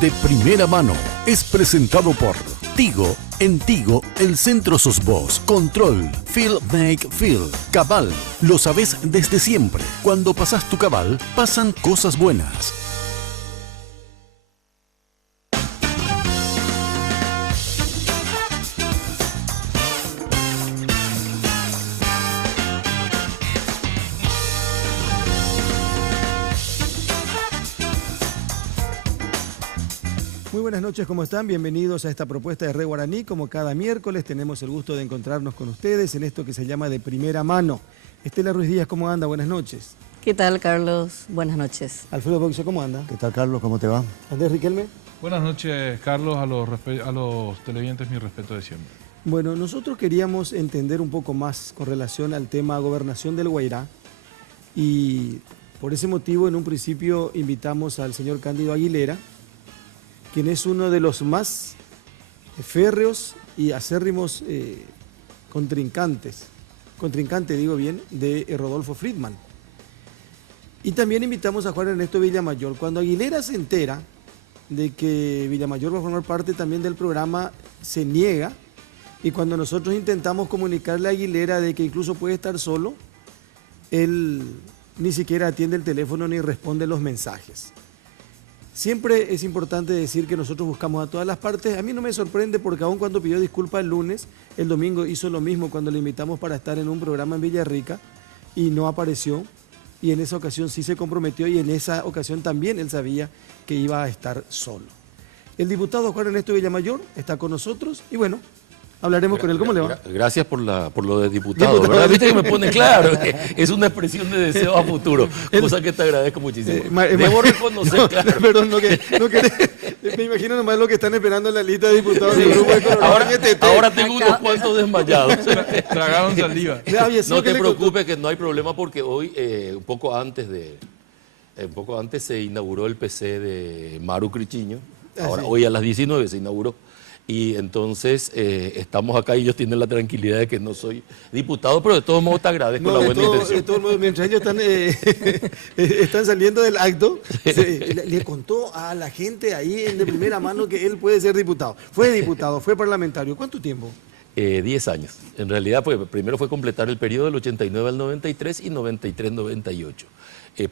De primera mano es presentado por Tigo. En Tigo, el centro sos vos. Control, Feel Make Feel. Cabal, lo sabés desde siempre. Cuando pasás tu cabal, pasan cosas buenas. Muy buenas noches, ¿cómo están? Bienvenidos a esta propuesta de Re Guaraní. Como cada miércoles tenemos el gusto de encontrarnos con ustedes en esto que se llama De Primera Mano. Estela Ruiz Díaz, ¿cómo anda? Buenas noches. ¿Qué tal, Carlos? Buenas noches. Alfredo Boxio, ¿cómo anda? ¿Qué tal, Carlos? ¿Cómo te va? Andrés Riquelme. Buenas noches, Carlos. A los televidentes mi respeto de siempre. Bueno, nosotros queríamos entender un poco más con relación al tema gobernación del Guairá y por ese motivo en un principio invitamos al señor Cándido Aguilera, quien es uno de los más férreos y acérrimos contrincante digo bien, de Rodolfo Friedman. Y también invitamos a Juan Ernesto Villamayor. Cuando Aguilera se entera de que Villamayor va a formar parte también del programa, se niega, y cuando nosotros intentamos comunicarle a Aguilera de que incluso puede estar solo, él ni siquiera atiende el teléfono ni responde los mensajes. Siempre es importante decir que nosotros buscamos a todas las partes. A mí no me sorprende porque aun cuando pidió disculpas el lunes, el domingo hizo lo mismo cuando le invitamos para estar en un programa en Villarrica y no apareció. Y en esa ocasión sí se comprometió y en esa ocasión también él sabía que iba a estar solo. El diputado Juan Ernesto Villamayor está con nosotros y bueno, hablaremos con él. ¿Cómo le va? Gracias por lo de diputado, ¿verdad? Viste que me pone claro, es una expresión de deseo a futuro, cosa que te agradezco muchísimo. Debo reconocer, claro. Perdón, me imagino nomás lo que están esperando en la lista de diputados del grupo de Colorado. Ahora tengo unos cuantos desmayados. Tragaron saliva. No te preocupes que no hay problema porque hoy, un poco antes se inauguró el PC de Maru Crichiño. Ahora, hoy a las 19 se inauguró. Y entonces estamos acá y ellos tienen la tranquilidad de que no soy diputado, pero de todos modos te agradezco la buena intención. De todos modos, mientras ellos están saliendo del acto, le contó a la gente ahí de primera mano que él puede ser diputado. Fue parlamentario. ¿Cuánto tiempo? 10 años. En realidad, primero fue completar el periodo del 89 al 93 y 93-98.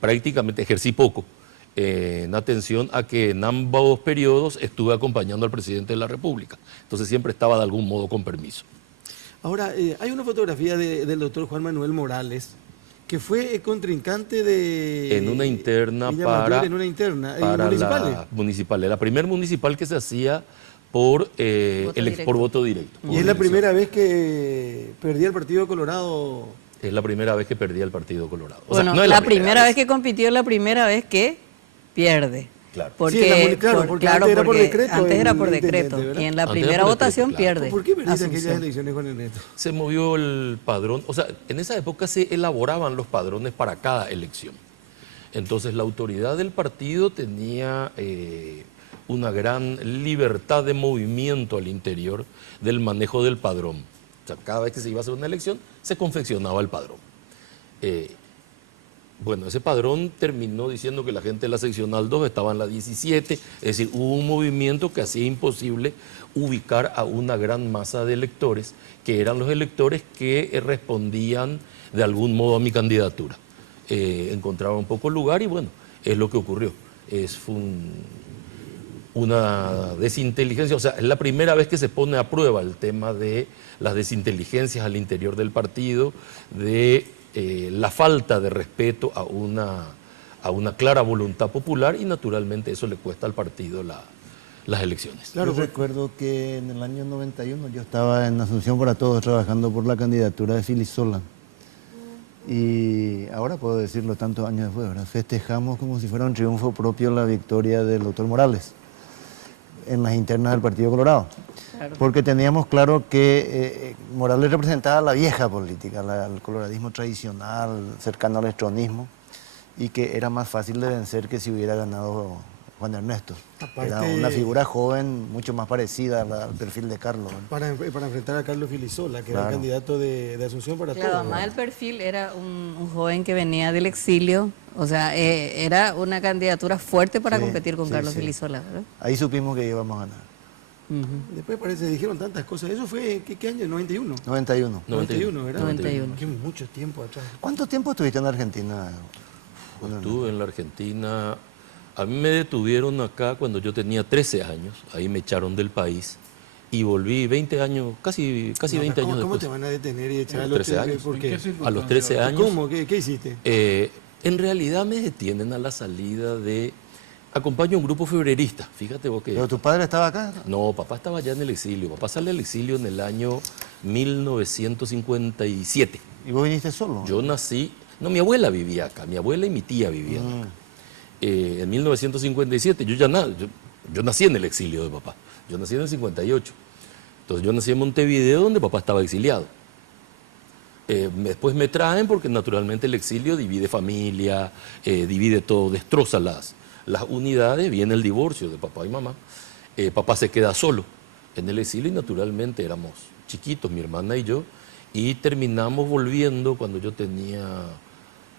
Prácticamente ejercí poco. En atención a que en ambos periodos estuve acompañando al presidente de la República. Entonces siempre estaba de algún modo con permiso. Ahora, hay una fotografía del doctor Juan Manuel Morales, que fue contrincante de... En una interna para municipal. Era la primer municipal que se hacía por voto directo. Y es la primera vez que perdía el Partido Colorado. Es la primera vez que perdía el Partido Colorado. Bueno, no es la primera vez que compitió, la primera vez que pierde. Claro. Porque, porque antes era por decreto. Antes era por decreto. Y en la primera votación pierde. ¿Por qué perdiste aquellas elecciones con el neto? Se movió el padrón. O sea, en esa época se elaboraban los padrones para cada elección. Entonces la autoridad del partido tenía una gran libertad de movimiento al interior del manejo del padrón. O sea, cada vez que se iba a hacer una elección, se confeccionaba el padrón. Bueno, ese padrón terminó diciendo que la gente de la seccional 2 estaba en la 17, es decir, hubo un movimiento que hacía imposible ubicar a una gran masa de electores, que eran los electores que respondían de algún modo a mi candidatura. Encontraban poco lugar y bueno, es lo que ocurrió. Fue una desinteligencia, o sea, es la primera vez que se pone a prueba el tema de las desinteligencias al interior del partido, de la falta de respeto a una clara voluntad popular y naturalmente eso le cuesta al partido las elecciones. Claro, yo recuerdo que en el año 91 yo estaba en Asunción para Todos trabajando por la candidatura de Fili Sola. Y ahora puedo decirlo tantos años después, ¿verdad? Festejamos como si fuera un triunfo propio la victoria del doctor Morales en las internas del Partido Colorado. Claro. Porque teníamos claro que Morales representaba la vieja política, el coloradismo tradicional, cercano al estronismo, y que era más fácil de vencer que si hubiera ganado Juan Ernesto. Aparte- Era una figura joven, mucho más parecida al perfil de Carlos. ¿no? Para enfrentar a Carlos Filisola, que era el Claro. candidato de Asunción para Claro, todo. además el perfil era un joven que venía del exilio, o sea, era una candidatura fuerte para Sí, competir con sí, Carlos sí. Filisola, ¿verdad? Ahí supimos que íbamos a ganar. Después parece dijeron tantas cosas. ¿Eso fue qué año? ¿91? 91. 91, ¿verdad? 91. Qué mucho tiempo atrás. ¿Cuánto tiempo estuviste en Argentina? Estuve en la Argentina. A mí me detuvieron acá cuando yo tenía 13 años. Ahí me echaron del país. Y volví 20 años, casi 20 años ¿Cómo después. te van a detener y echar A a los los 13 años. ¿Por ¿En qué? qué A los 13 años. ¿Cómo? ¿Qué hiciste? En realidad me detienen a la salida de... Acompaño a un grupo febrerista. Fíjate vos que... ¿Pero tu padre estaba acá? No, papá estaba ya en el exilio. Papá sale del exilio en el año 1957. ¿Y vos viniste solo? Yo nací... No, mi abuela vivía acá. Mi abuela y mi tía vivían acá. En 1957 yo nací en el exilio de papá. Yo nací en el 58. Entonces yo nací en Montevideo, donde papá estaba exiliado. Después me traen porque naturalmente el exilio divide familia, divide todo, destroza las unidades, viene el divorcio de papá y mamá. Papá se queda solo en el exilio y naturalmente éramos chiquitos, mi hermana y yo, y terminamos volviendo cuando yo tenía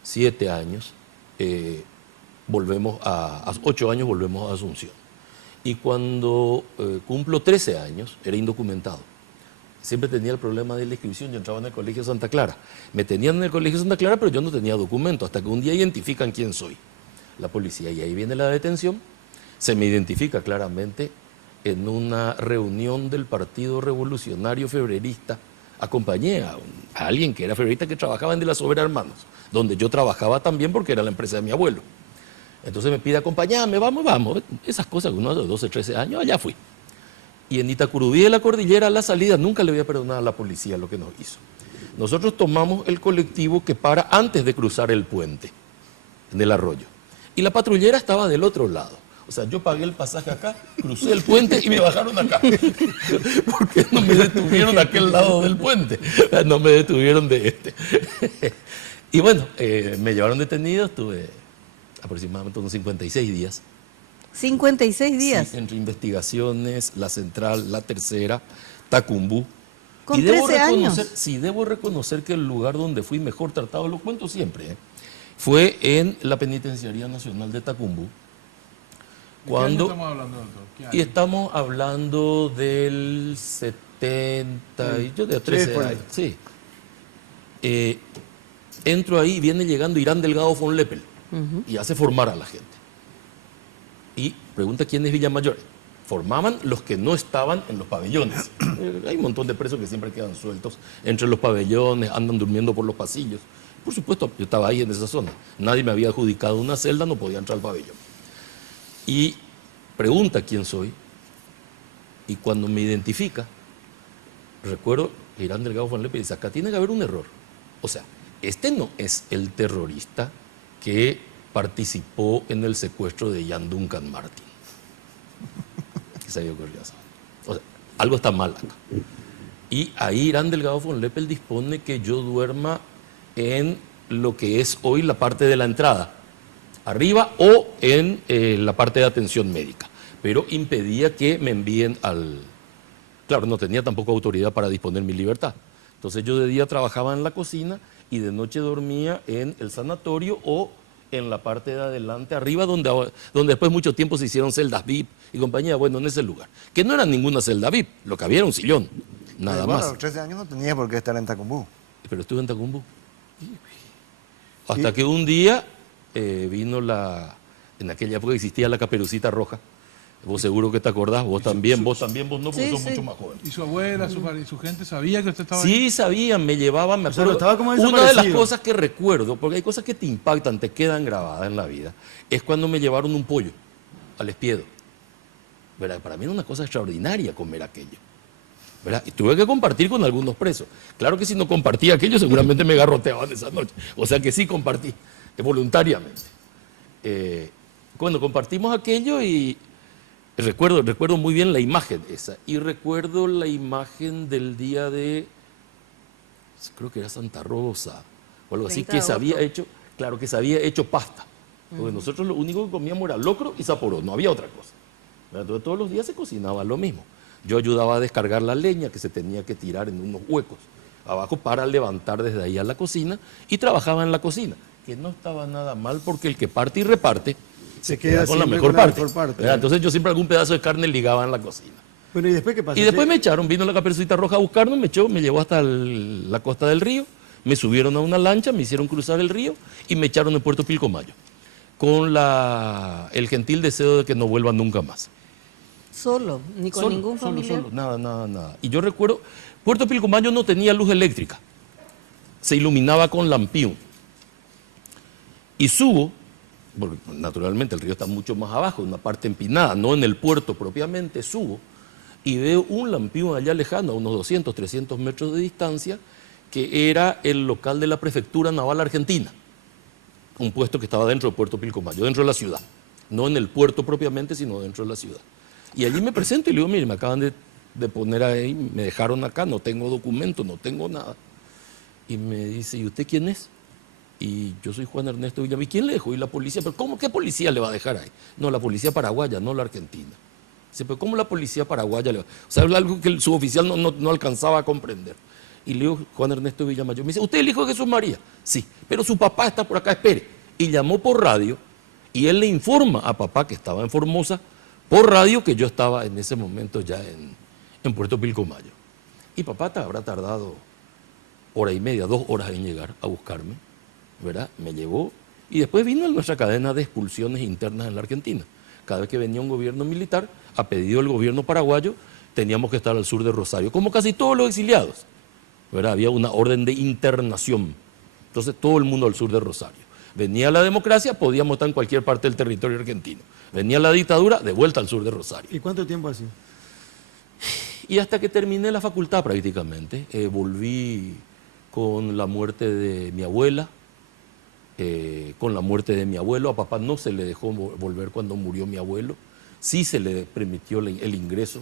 7 años. Volvemos a 8 años volvemos a Asunción. Y cuando cumplo 13 años, era indocumentado. Siempre tenía el problema de la inscripción. Yo entraba en el Colegio Santa Clara. Me tenían en el Colegio Santa Clara, pero yo no tenía documento, hasta que un día identifican quién soy, la policía. Y ahí viene la detención. Se me identifica claramente en una reunión del Partido Revolucionario Febrerista. Acompañé a alguien que era febrerista que trabajaba en De la Sobera Hermanos, donde yo trabajaba también porque era la empresa de mi abuelo. Entonces me pide acompañarme, vamos. Esas cosas que uno de 12, 13 años, allá fui. Y en Itacurubí de la Cordillera, a la salida, nunca le voy a perdonar a la policía lo que nos hizo. Nosotros tomamos el colectivo que para antes de cruzar el puente, en el arroyo. Y la patrullera estaba del otro lado. O sea, yo pagué el pasaje acá, crucé el puente y me bajaron acá. Porque no me detuvieron de aquel lado del puente. No me detuvieron de este. Y bueno, me llevaron detenido, estuve aproximadamente unos 56 días. 56 días. Sí, entre investigaciones, la central, la tercera, Tacumbú. Con Y debo 13 años. Sí, debo reconocer que el lugar donde fui mejor tratado, lo cuento siempre, fue en la Penitenciaría Nacional de Tacumbú. ¿De qué año estamos hablando, doctor? ¿Qué año? Y estamos hablando del 70, y yo de 13 por ahí. años, sí. Entro ahí y viene llegando Irán Delgado von Leppel y hace formar a la gente. Y pregunta quién es Villamayor. Formaban los que no estaban en los pabellones. Hay un montón de presos que siempre quedan sueltos entre los pabellones, andan durmiendo por los pasillos. Por supuesto, yo estaba ahí en esa zona. Nadie me había adjudicado una celda, no podía entrar al pabellón. Y pregunta quién soy. Y cuando me identifica, recuerdo que Irán Delgado von Leppel dice, acá tiene que haber un error. O sea, este no es el terrorista que participó en el secuestro de Jan Duncan Martin. ¿Qué se había ocurrido eso? O sea, algo está mal acá. Y ahí Irán Delgado von Leppel dispone que yo duerma en lo que es hoy la parte de la entrada, arriba, o en la parte de atención médica. Pero impedía que me envíen al... Claro, no tenía tampoco autoridad para disponer mi libertad. Entonces yo de día trabajaba en la cocina y de noche dormía en el sanatorio o en la parte de adelante, arriba, donde después mucho tiempo se hicieron celdas VIP y compañía, bueno, en ese lugar. Que no era ninguna celda VIP, lo que había era un sillón, nada Bueno, más. a los 13 años no tenía por qué estar en Tacumbú. Pero estuve en Tacumbú. Hasta que un día vino en aquella época existía la Caperucita Roja. Vos seguro que te acordás, vos también no, porque Sí, sos sí. mucho más joven. ¿Y su abuela, su gente sabía que usted estaba ahí? Sí, sabían, me llevaban, me O sea, acuerdo. estaba como Una de las desaparecido. cosas que recuerdo, porque hay cosas que te impactan, te quedan grabadas en la vida, es cuando me llevaron un pollo al Espiedo. ¿Verdad? Para mí era una cosa extraordinaria comer aquello. ¿Verdad? Y tuve que compartir con algunos presos. Claro que si no compartía aquello, seguramente me garroteaban esa noche. O sea que sí compartí, voluntariamente. Cuando compartimos aquello y recuerdo muy bien la imagen esa. Y recuerdo la imagen del día de, creo que era Santa Rosa, o algo así, 30 que de se había agosto. hecho, claro, que se había hecho pasta Porque nosotros lo único que comíamos era locro y saporó, no había otra cosa. Entonces todos los días se cocinaba lo mismo. Yo ayudaba a descargar la leña que se tenía que tirar en unos huecos abajo para levantar desde ahí a la cocina y trabajaba en la cocina, que no estaba nada mal porque el que parte y reparte se queda con la mejor parte. Entonces yo siempre algún pedazo de carne ligaba en la cocina. Bueno, ¿y después qué pasó? Y después me echaron, vino la Caperucita Roja a buscarme, me llevó hasta la costa del río, me subieron a una lancha, me hicieron cruzar el río y me echaron en Puerto Pilcomayo, con el gentil deseo de que no vuelva nunca más. ¿Solo? ¿Ni con ningún familiar? Solo, nada. Y yo recuerdo, Puerto Pilcomayo no tenía luz eléctrica, se iluminaba con lampión. Y subo, porque naturalmente el río está mucho más abajo, en una parte empinada, no en el puerto propiamente, subo y veo un lampión allá lejano, a unos 200, 300 metros de distancia, que era el local de la Prefectura Naval Argentina, un puesto que estaba dentro de Puerto Pilcomayo, dentro de la ciudad, no en el puerto propiamente, sino dentro de la ciudad. Y allí me presento y le digo, mire, me acaban de poner ahí, me dejaron acá, no tengo documento, no tengo nada. Y me dice, ¿y usted quién es? Y yo soy Juan Ernesto Villamil. ¿Y quién le dejó? Y la policía, ¿pero cómo? ¿Qué policía le va a dejar ahí? No, la policía paraguaya, no la argentina. Dice, ¿pero cómo la policía paraguaya le va a dejar? O sea, algo que el suboficial no alcanzaba a comprender. Y le digo, Juan Ernesto Villamayor, me dice, ¿usted es el hijo de Jesús María? Sí, pero su papá está por acá, espere. Y llamó por radio y él le informa a papá, que estaba en Formosa, por radio, que yo estaba en ese momento ya en Puerto Pilcomayo. Y papá habrá tardado hora y media, 2 horas en llegar a buscarme, ¿verdad? Me llevó y después vino nuestra cadena de expulsiones internas en la Argentina. Cada vez que venía un gobierno militar, a pedido del gobierno paraguayo, teníamos que estar al sur de Rosario, como casi todos los exiliados, ¿verdad? Había una orden de internación, entonces todo el mundo al sur de Rosario. Venía la democracia, podíamos estar en cualquier parte del territorio argentino. Venía la dictadura, de vuelta al sur de Rosario. ¿Y cuánto tiempo así? Y hasta que terminé la facultad prácticamente, volví con la muerte de mi abuela, con la muerte de mi abuelo. A papá no se le dejó volver cuando murió mi abuelo, sí se le permitió el ingreso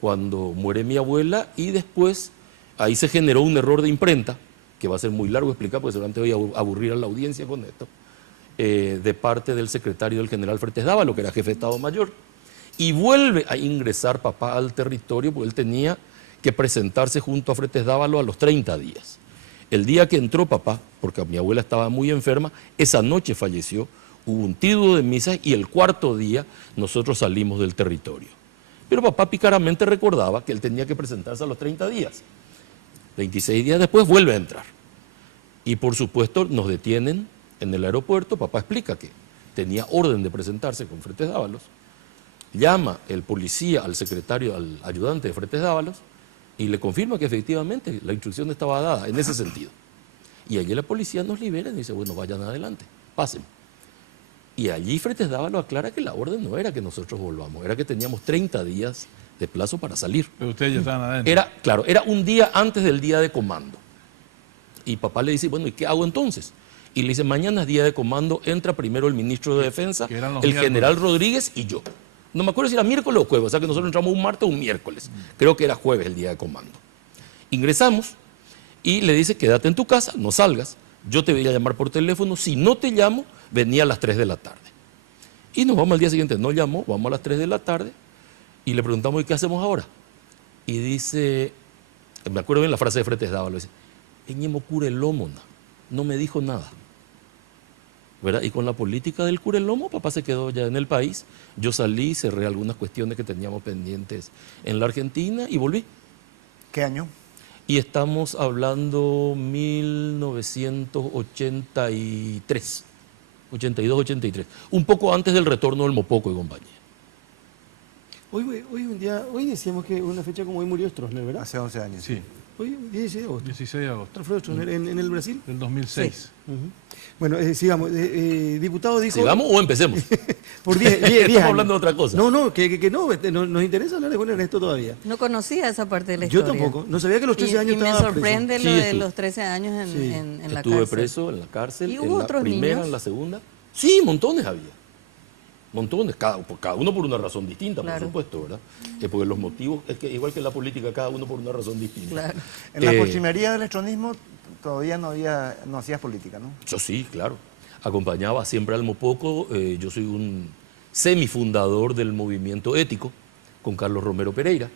cuando muere mi abuela, y después ahí se generó un error de imprenta, que va a ser muy largo explicar porque seguramente voy a aburrir a la audiencia con esto, de parte del secretario del general Fretes Dávalo, que era jefe de Estado Mayor, y vuelve a ingresar papá al territorio porque él tenía que presentarse junto a Fretes Dávalo a los 30 días. El día que entró papá, porque mi abuela estaba muy enferma, esa noche falleció, hubo un título de misas y el 4.º día nosotros salimos del territorio. Pero papá pícaramente recordaba que él tenía que presentarse a los 30 días. 26 días después vuelve a entrar. Y por supuesto nos detienen en el aeropuerto. Papá explica que tenía orden de presentarse con Fretes Dávalos. Llama el policía al secretario, al ayudante de Fretes Dávalos, y le confirma que efectivamente la instrucción estaba dada en ese sentido. Y allí la policía nos libera y dice, bueno, vayan adelante, pasen. Y allí Fretes Dávalos aclara que la orden no era que nosotros volvamos, era que teníamos 30 días de plazo para salir. Pero ustedes ya estaban adentro. Era un día antes del día de comando. Y papá le dice, bueno, ¿y qué hago entonces? Y le dice, mañana es día de comando, entra primero el ministro de Defensa, el general Rodríguez y yo. No me acuerdo si era miércoles o jueves, o sea que nosotros entramos un martes o un miércoles. Creo que era jueves el día de comando. Ingresamos y le dice, quédate en tu casa, no salgas, yo te voy a llamar por teléfono, si no te llamo, venía a las 3 de la tarde. Y nos vamos al día siguiente, no llamó, vamos a las 3 de la tarde y le preguntamos, ¿y qué hacemos ahora? Y dice, me acuerdo bien la frase de Fretes Dávalo, dice, Eñemo Curelómona, no me dijo nada. ¿Verdad? Y con la política del Curelomo, papá se quedó ya en el país. Yo salí, cerré algunas cuestiones que teníamos pendientes en la Argentina y volví. ¿Qué año? Y estamos hablando 1983, 82, 83, un poco antes del retorno del Mopoco y compañía. Hoy decíamos que una fecha como hoy murió Stroessner, ¿verdad? Hace 11 años. Sí. Hoy, 16 de agosto. 16 de agosto. ¿Fue Stroessner en el Brasil? Del 2006. Bueno, sigamos. Diputado dijo... ¿Sigamos o empecemos? Por 10 Estamos años. hablando de otra cosa. No, nos interesa hablar de Juan Ernesto todavía. No conocía esa parte de la Yo historia. tampoco. No sabía que a los 13 años y me estaba sorprende preso. lo Sí, de estuve. los 13 años en la cárcel. Estuve preso en la cárcel, ¿Y en hubo la otros primera, niños? en la segunda. Sí, montones había. Montones, cada uno por una razón distinta, Claro. por supuesto, ¿verdad? Porque los motivos, es que igual que en la política, cada uno por una razón distinta. Claro. En la postrimería del electronismo todavía no hacías política, ¿no? Yo sí, claro. acompañaba siempre al Mopoco. Yo soy un semifundador del movimiento ético con Carlos Romero Pereira.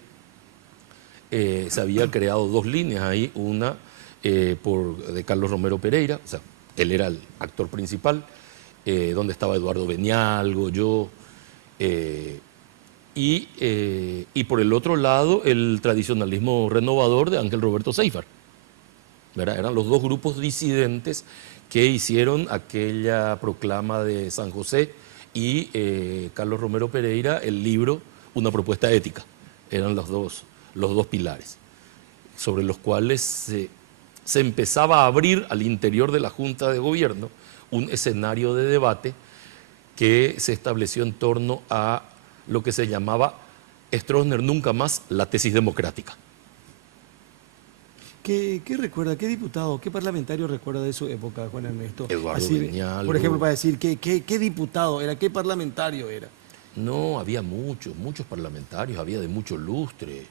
Se había creado dos líneas ahí, una de Carlos Romero Pereira, o sea, él era el actor principal, donde estaba Eduardo Benialgo, yo, y por el otro lado el tradicionalismo renovador de Ángel Roberto Seifar, ¿verdad? Eran los dos grupos disidentes que hicieron aquella proclama de San José y Carlos Romero Pereira el libro Una propuesta ética. Eran los dos pilares sobre los cuales se empezaba a abrir al interior de la Junta de Gobierno un escenario de debate que se estableció en torno a lo que se llamaba Stroessner nunca más, la tesis democrática. ¿Qué recuerda? ¿Qué diputado, qué parlamentario recuerda de su época, Juan Ernesto? Eduardo Benialgo. Por ejemplo, para decir, ¿qué diputado era? ¿Qué parlamentario era? No, había muchos parlamentarios, había de mucho lustre.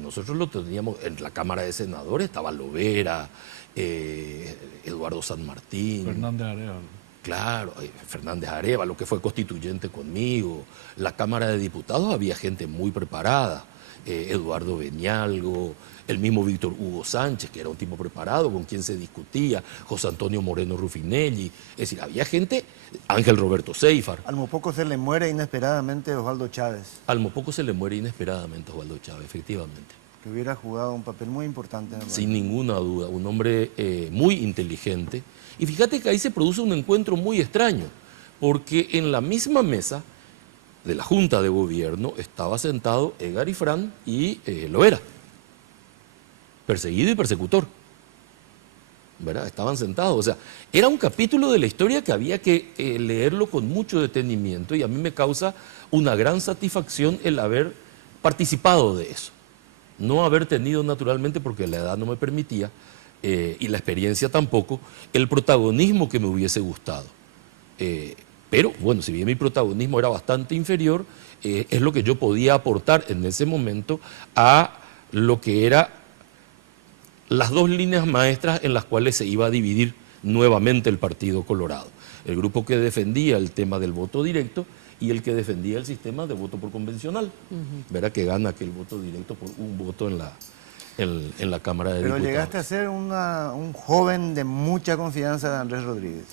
Nosotros lo teníamos en la Cámara de Senadores, estaba Lovera, Eduardo San Martín. Fernández Arevalo. Claro, Fernández Arevalo, que fue constituyente conmigo. La Cámara de Diputados había gente muy preparada. Eduardo Benialgo, el mismo Víctor Hugo Sánchez, que era un tipo preparado, con quien se discutía, José Antonio Moreno Rufinelli. Es decir, había gente, Ángel Roberto Seifar. Al Mopoco se le muere inesperadamente Osvaldo Chávez, Al Mopoco se le muere inesperadamente Osvaldo Chávez, efectivamente. que hubiera jugado un papel muy importante. Sin ninguna duda, un hombre muy inteligente. Y fíjate que ahí se produce un encuentro muy extraño, porque en la misma mesa de la Junta de Gobierno estaba sentado Edgar Ifrán y Lovera, perseguido y persecutor, ¿verdad? Estaban sentados, o sea, era un capítulo de la historia que había que leerlo con mucho detenimiento, y a mí me causa una gran satisfacción el haber participado de eso. No haber tenido naturalmente, porque la edad no me permitía, y la experiencia tampoco, el protagonismo que me hubiese gustado. Pero bueno, si bien mi protagonismo era bastante inferior, es lo que yo podía aportar en ese momento a lo que era las dos líneas maestras en las cuales se iba a dividir nuevamente el Partido Colorado. El grupo que defendía el tema del voto directo y el que defendía el sistema de voto por convencional. Verá que gana aquel voto directo por un voto en la Cámara de Diputados. Pero llegaste a ser un joven de mucha confianza de Andrés Rodríguez.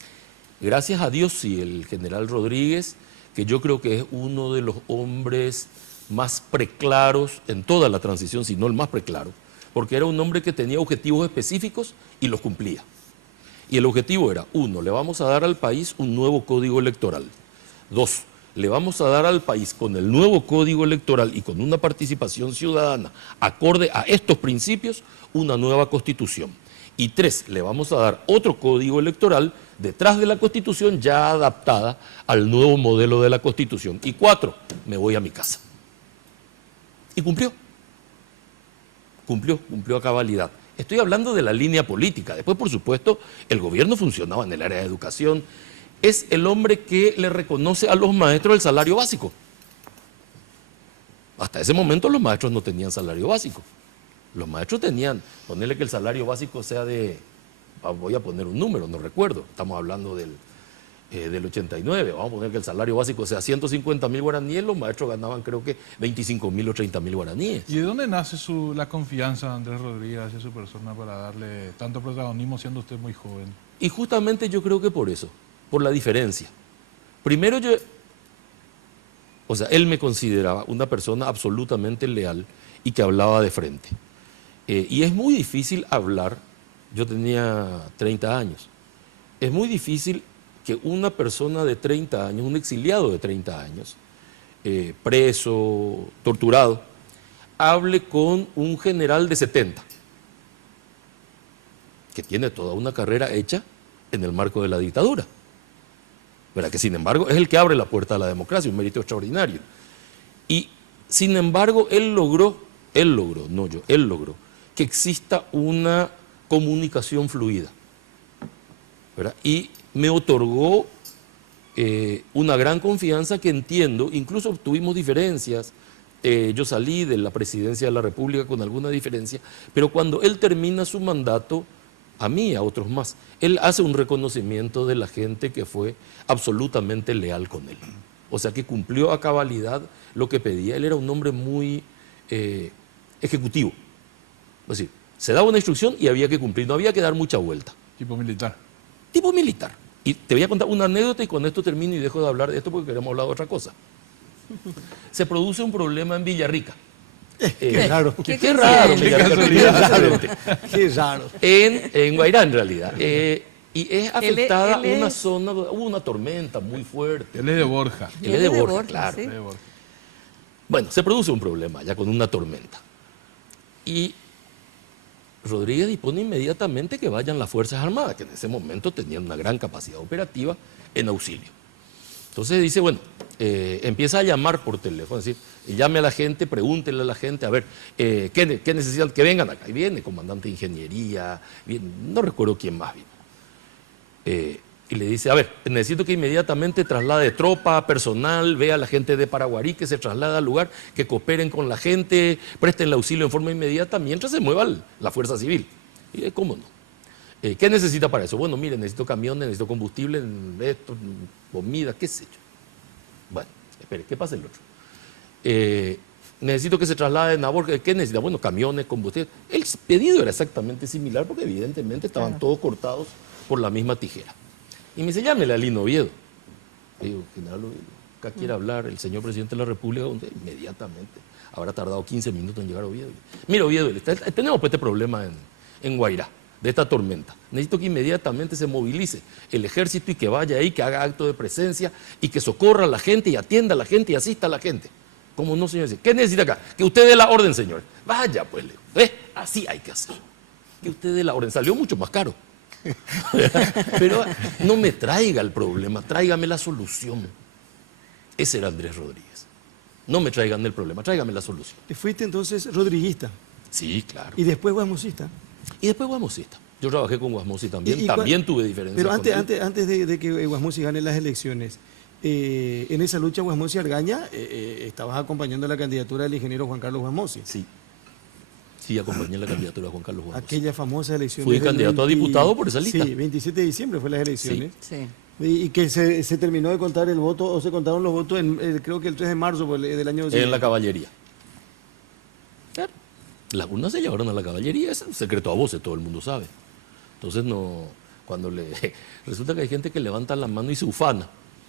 Gracias a Dios, sí, el general Rodríguez, que yo creo que es uno de los hombres más preclaros en toda la transición, si no el más preclaro, porque era un hombre que tenía objetivos específicos y los cumplía. Y el objetivo era, 1, le vamos a dar al país un nuevo código electoral. 2, le vamos a dar al país con el nuevo código electoral y con una participación ciudadana acorde a estos principios, una nueva constitución. Y 3, le vamos a dar otro código electoral detrás de la Constitución ya adaptada al nuevo modelo de la Constitución. Y 4, me voy a mi casa. Y cumplió a cabalidad. Estoy hablando de la línea política. Después, por supuesto, el gobierno funcionaba en el área de educación. Es el hombre que le reconoce a los maestros el salario básico. Hasta ese momento los maestros no tenían salario básico. Los maestros tenían, ponerle que el salario básico sea voy a poner un número, no recuerdo, estamos hablando del 89, vamos a poner que el salario básico sea 150.000 guaraníes, los maestros ganaban creo que 25.000 o 30.000 guaraníes. ¿Y de dónde nace la confianza de Andrés Rodríguez hacia su persona para darle tanto protagonismo siendo usted muy joven? Y justamente yo creo que por eso, por la diferencia. Primero él me consideraba una persona absolutamente leal y que hablaba de frente. Y es muy difícil hablar, yo tenía 30 años, es muy difícil que una persona de 30 años, un exiliado de 30 años, preso, torturado, hable con un general de 70, que tiene toda una carrera hecha en el marco de la dictadura, ¿verdad? Que sin embargo es el que abre la puerta a la democracia, un mérito extraordinario. Y sin embargo él logró que exista una comunicación fluida, ¿verdad? Y me otorgó una gran confianza que entiendo, incluso tuvimos diferencias, yo salí de la presidencia de la República con alguna diferencia, pero cuando él termina su mandato, a mí y a otros más. Él hace un reconocimiento de la gente que fue absolutamente leal con él. O sea, que cumplió a cabalidad lo que pedía. Él era un hombre muy ejecutivo. Es decir, se daba una instrucción y había que cumplir, no había que dar mucha vuelta. Tipo militar. Tipo militar. Y te voy a contar una anécdota y con esto termino y dejo de hablar de esto porque queremos hablar de otra cosa. Se produce un problema en Villarrica. Qué raro. Qué raro, Qué Villarrica, casualidad. diferente. Qué raro. En Guairá, en realidad. Y es afectada él una es- zona, hubo una tormenta muy fuerte. Él es de Borja. Él es de Borja, claro. sí. Él es de Borja. Bueno, se produce un problema ya con una tormenta. Y Rodríguez dispone inmediatamente que vayan las Fuerzas Armadas, que en ese momento tenían una gran capacidad operativa en auxilio. Entonces dice, bueno, empieza a llamar por teléfono, es decir, llame a la gente, pregúntele a la gente, a ver, ¿qué necesitan? Que vengan acá. Y viene comandante de ingeniería, no recuerdo quién más vino. Y le dice, a ver, necesito que inmediatamente traslade tropa, personal, vea a la gente de Paraguarí que se traslada al lugar, que cooperen con la gente, presten el auxilio en forma inmediata mientras se mueva la fuerza civil. Y ¿cómo no? ¿Qué necesita para eso? Bueno, mire, necesito camiones, necesito combustible, esto, comida, qué sé yo. Bueno, espere, ¿qué pasa el otro? Necesito que se trasladen a Borja. ¿Qué necesita? Bueno, camiones, combustible. El pedido era exactamente similar porque evidentemente estaban todos cortados por la misma tijera. Y me dice, llámele a Lino Oviedo. Le digo, general Oviedo, acá quiere hablar el señor presidente de la República. Inmediatamente. Habrá tardado 15 minutos en llegar a Oviedo. Mira, Oviedo, tenemos pues este problema en Guairá, de esta tormenta. Necesito que inmediatamente se movilice el ejército y que vaya ahí, que haga acto de presencia y que socorra a la gente y atienda a la gente y asista a la gente. ¿Cómo no, señor? ¿Qué necesita acá? Que usted dé la orden, señor. Vaya, pues, Leo. Así hay que hacer. Que usted dé la orden. Salió mucho más caro. Pero no me traiga el problema, tráigame la solución. Ese era Andrés Rodríguez. No me traigan el problema, tráigame la solución. Fuiste entonces rodriguista Sí, claro. y después guasmosista. Y después Guasmosista. Yo trabajé con Guasmosi también, Y también tuve diferencias. Pero con él. antes de que Guasmosi gane las elecciones, en esa lucha Guasmosi Argaña estabas acompañando la candidatura del ingeniero Juan Carlos Guasmosi. Sí, acompañé la candidatura de Juan Carlos Guasmosi. Aquellas famosas elecciones. Fui del candidato a diputado por esa lista. Sí, 27 de diciembre fue las elecciones. Sí. Y que se terminó de contar el voto, o se contaron los votos creo que el 3 de marzo del año En la caballería. Claro. Las urnas se llevaron a la caballería, es un secreto a voces, todo el mundo sabe. Entonces resulta que hay gente que levanta la mano y se ufana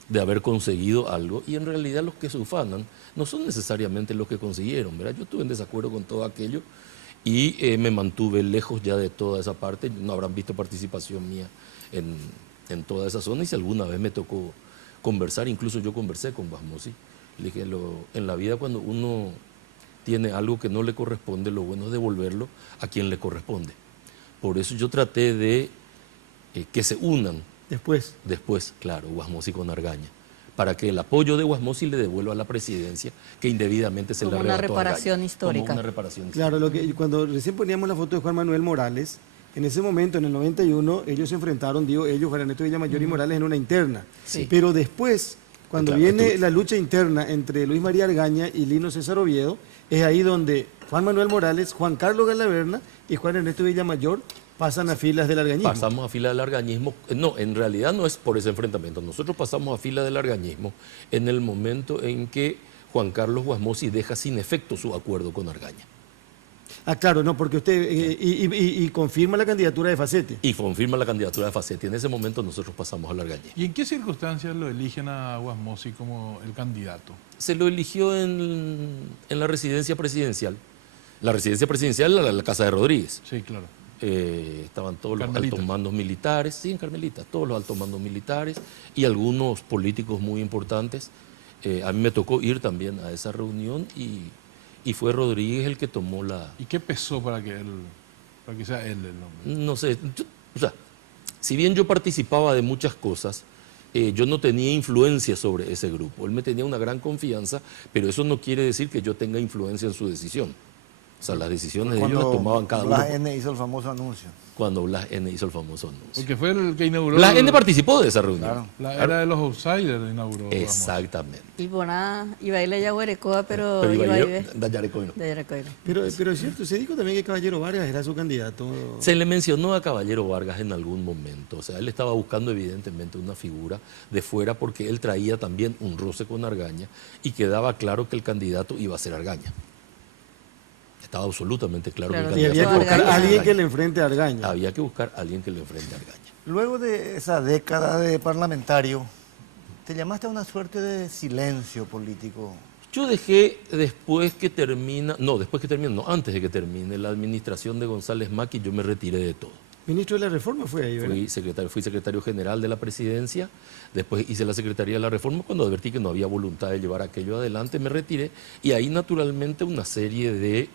de haber conseguido algo, y en realidad los que se ufanan no son necesariamente los que consiguieron, ¿verdad? Yo estuve en desacuerdo con todo aquello y me mantuve lejos ya de toda esa parte. No habrán visto participación mía en toda esa zona, y si alguna vez me tocó conversar, incluso yo conversé con Guasmosi, le dije, en la vida cuando uno tiene algo que no le corresponde, lo bueno es devolverlo a quien le corresponde. Por eso yo traté de que se unan después, claro, Guasmosi con Argaña, para que el apoyo de Guasmosi le devuelva a la presidencia que indebidamente se le Como una arrebató a Argaña. reparación histórica. Como una reparación Claro, histórica. cuando recién poníamos la foto de Juan Manuel Morales, en ese momento, en el 91, ellos se enfrentaron, Juan Ernesto Villamayor y Morales, en una interna. Sí. Pero después, cuando Claro, viene estuve. la lucha interna entre Luis María Argaña y Lino César Oviedo, es ahí donde Juan Manuel Morales, Juan Carlos Galaverna y Juan Ernesto Villamayor pasan a filas del argañismo. Pasamos a fila del argañismo. No, en realidad no es por ese enfrentamiento. Nosotros pasamos a fila del argañismo en el momento en que Juan Carlos Guasmosi deja sin efecto su acuerdo con Argaña. Ah, claro, no, porque usted y confirma la candidatura de Facete. Y confirma la candidatura de Facetti. En ese momento nosotros pasamos al argañismo. ¿Y en qué circunstancias lo eligen a Guasmosi como el candidato? Se lo eligió en la residencia presidencial. La residencia presidencial era la casa de Rodríguez. Sí, claro. Estaban todos los Carmelitas. altos mandos militares, sí, en Carmelita, todos los altos mandos militares y algunos políticos muy importantes. A mí me tocó ir también a esa reunión y fue Rodríguez el que tomó la... ¿Y qué pesó para que sea él el hombre? No sé, o sea, si bien yo participaba de muchas cosas, yo no tenía influencia sobre ese grupo. Él me tenía una gran confianza, pero eso no quiere decir que yo tenga influencia en su decisión. O sea, las decisiones de ellos las tomaban cada uno. Blas N hizo el famoso anuncio. Cuando Blas N hizo el famoso anuncio. Porque fue el que inauguró. Blas N participó de esa reunión. Claro. La era de los outsiders inauguró. Exactamente. Y Boná iba a ir a Yaguarecoa, pero Pero iba a ir de Yarecoino. de Yaguarecoa. Pero es cierto, se dijo también que Caballero Vargas era su candidato. Se le mencionó a Caballero Vargas en algún momento. O sea, él estaba buscando evidentemente una figura de fuera porque él traía también un roce con Argaña y quedaba claro que el candidato iba a ser Argaña. Estaba absolutamente claro Claro, que Y el había candidato que buscar era a alguien Argaña. que le enfrente a Argaña. Había que buscar a alguien que le enfrente a Argaña. Luego de esa década de parlamentario, te llamaste a una suerte de silencio político. Yo dejé después que termina, antes de que termine la administración de González Macri, yo me retiré de todo. Ministro de la Reforma fue ahí, ¿verdad? Fui secretario general de la presidencia, después hice la Secretaría de la Reforma, cuando advertí que no había voluntad de llevar aquello adelante, me retiré y ahí naturalmente una serie de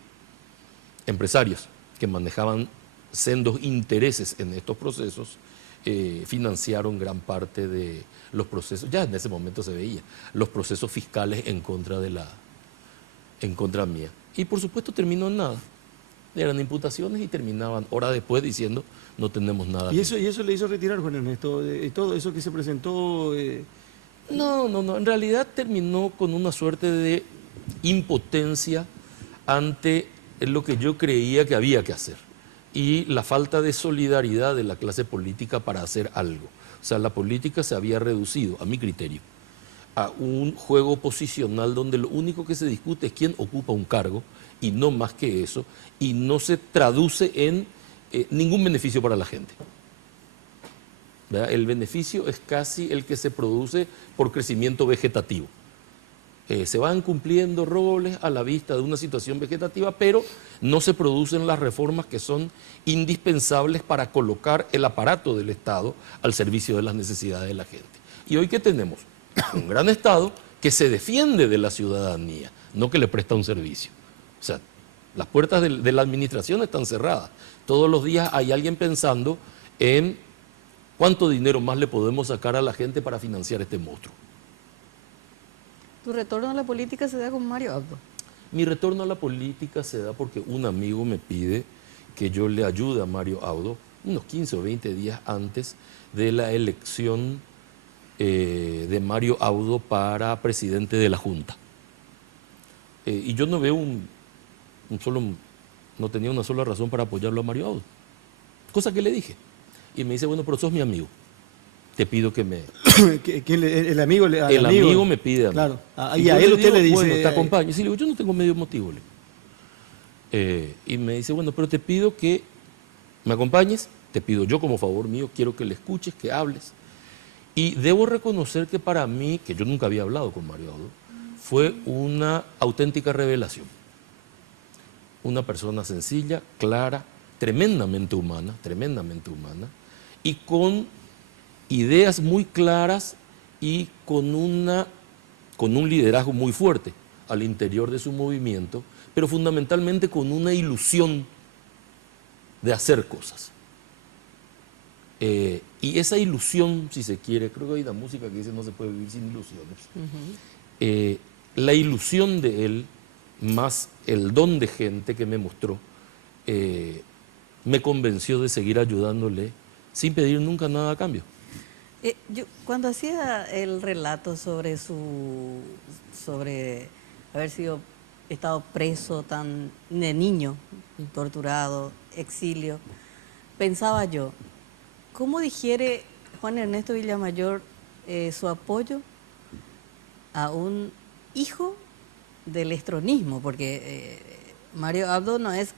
empresarios que manejaban sendos intereses en estos procesos financiaron gran parte de los procesos, ya en ese momento se veía, los procesos fiscales en contra mía. Y por supuesto terminó en nada. Eran imputaciones y terminaban horas después diciendo no tenemos nada. ¿Y eso le hizo retirar, Juan Ernesto? Todo eso que se presentó... No, en realidad terminó con una suerte de impotencia ante lo que yo creía que había que hacer y la falta de solidaridad de la clase política para hacer algo. O sea, la política se había reducido, a mi criterio, a un juego posicional donde lo único que se discute es quién ocupa un cargo y no más que eso, y no se traduce en ningún beneficio para la gente. ¿Verdad? El beneficio es casi el que se produce por crecimiento vegetativo. Se van cumpliendo roles a la vista de una situación vegetativa, pero no se producen las reformas que son indispensables para colocar el aparato del Estado al servicio de las necesidades de la gente. Y hoy, ¿qué tenemos? Un gran Estado que se defiende de la ciudadanía, no que le presta un servicio. O sea, las puertas de la administración están cerradas. Todos los días hay alguien pensando en cuánto dinero más le podemos sacar a la gente para financiar este monstruo. ¿Tu retorno a la política se da con Mario Abdo? Mi retorno a la política se da porque un amigo me pide que yo le ayude a Mario Abdo unos 15 o 20 días antes de la elección de Mario Abdo para presidente de la Junta. Y yo no veo no tenía una sola razón para apoyarlo a Mario Abdo. Cosa que le dije. Y me dice, bueno, pero sos mi amigo. Te pido que me... el amigo le... El amigo me pide a mí. Claro. Y Y a yo él le usted digo, le dice... bueno, te acompaño. Y le digo, yo no tengo medio motivo. Y me dice, bueno, pero te pido que me acompañes. Te pido yo como favor mío, quiero que le escuches, que hables. Y debo reconocer que para mí, que yo nunca había hablado con Mario Abdo, fue una auténtica revelación. Una persona sencilla, clara, tremendamente humana, y con ideas muy claras y con un liderazgo muy fuerte al interior de su movimiento, pero fundamentalmente con una ilusión de hacer cosas. Y esa ilusión, si se quiere, creo que hay una música que dice no se puede vivir sin ilusiones. La ilusión de él, más el don de gente que me mostró, me convenció de seguir ayudándole sin pedir nunca nada a cambio. Yo, cuando hacía el relato sobre haber estado preso tan de niño, torturado, exilio, pensaba yo, ¿cómo digiere Juan Ernesto Villamayor su apoyo a un hijo del estronismo? Porque Mario Abdo no es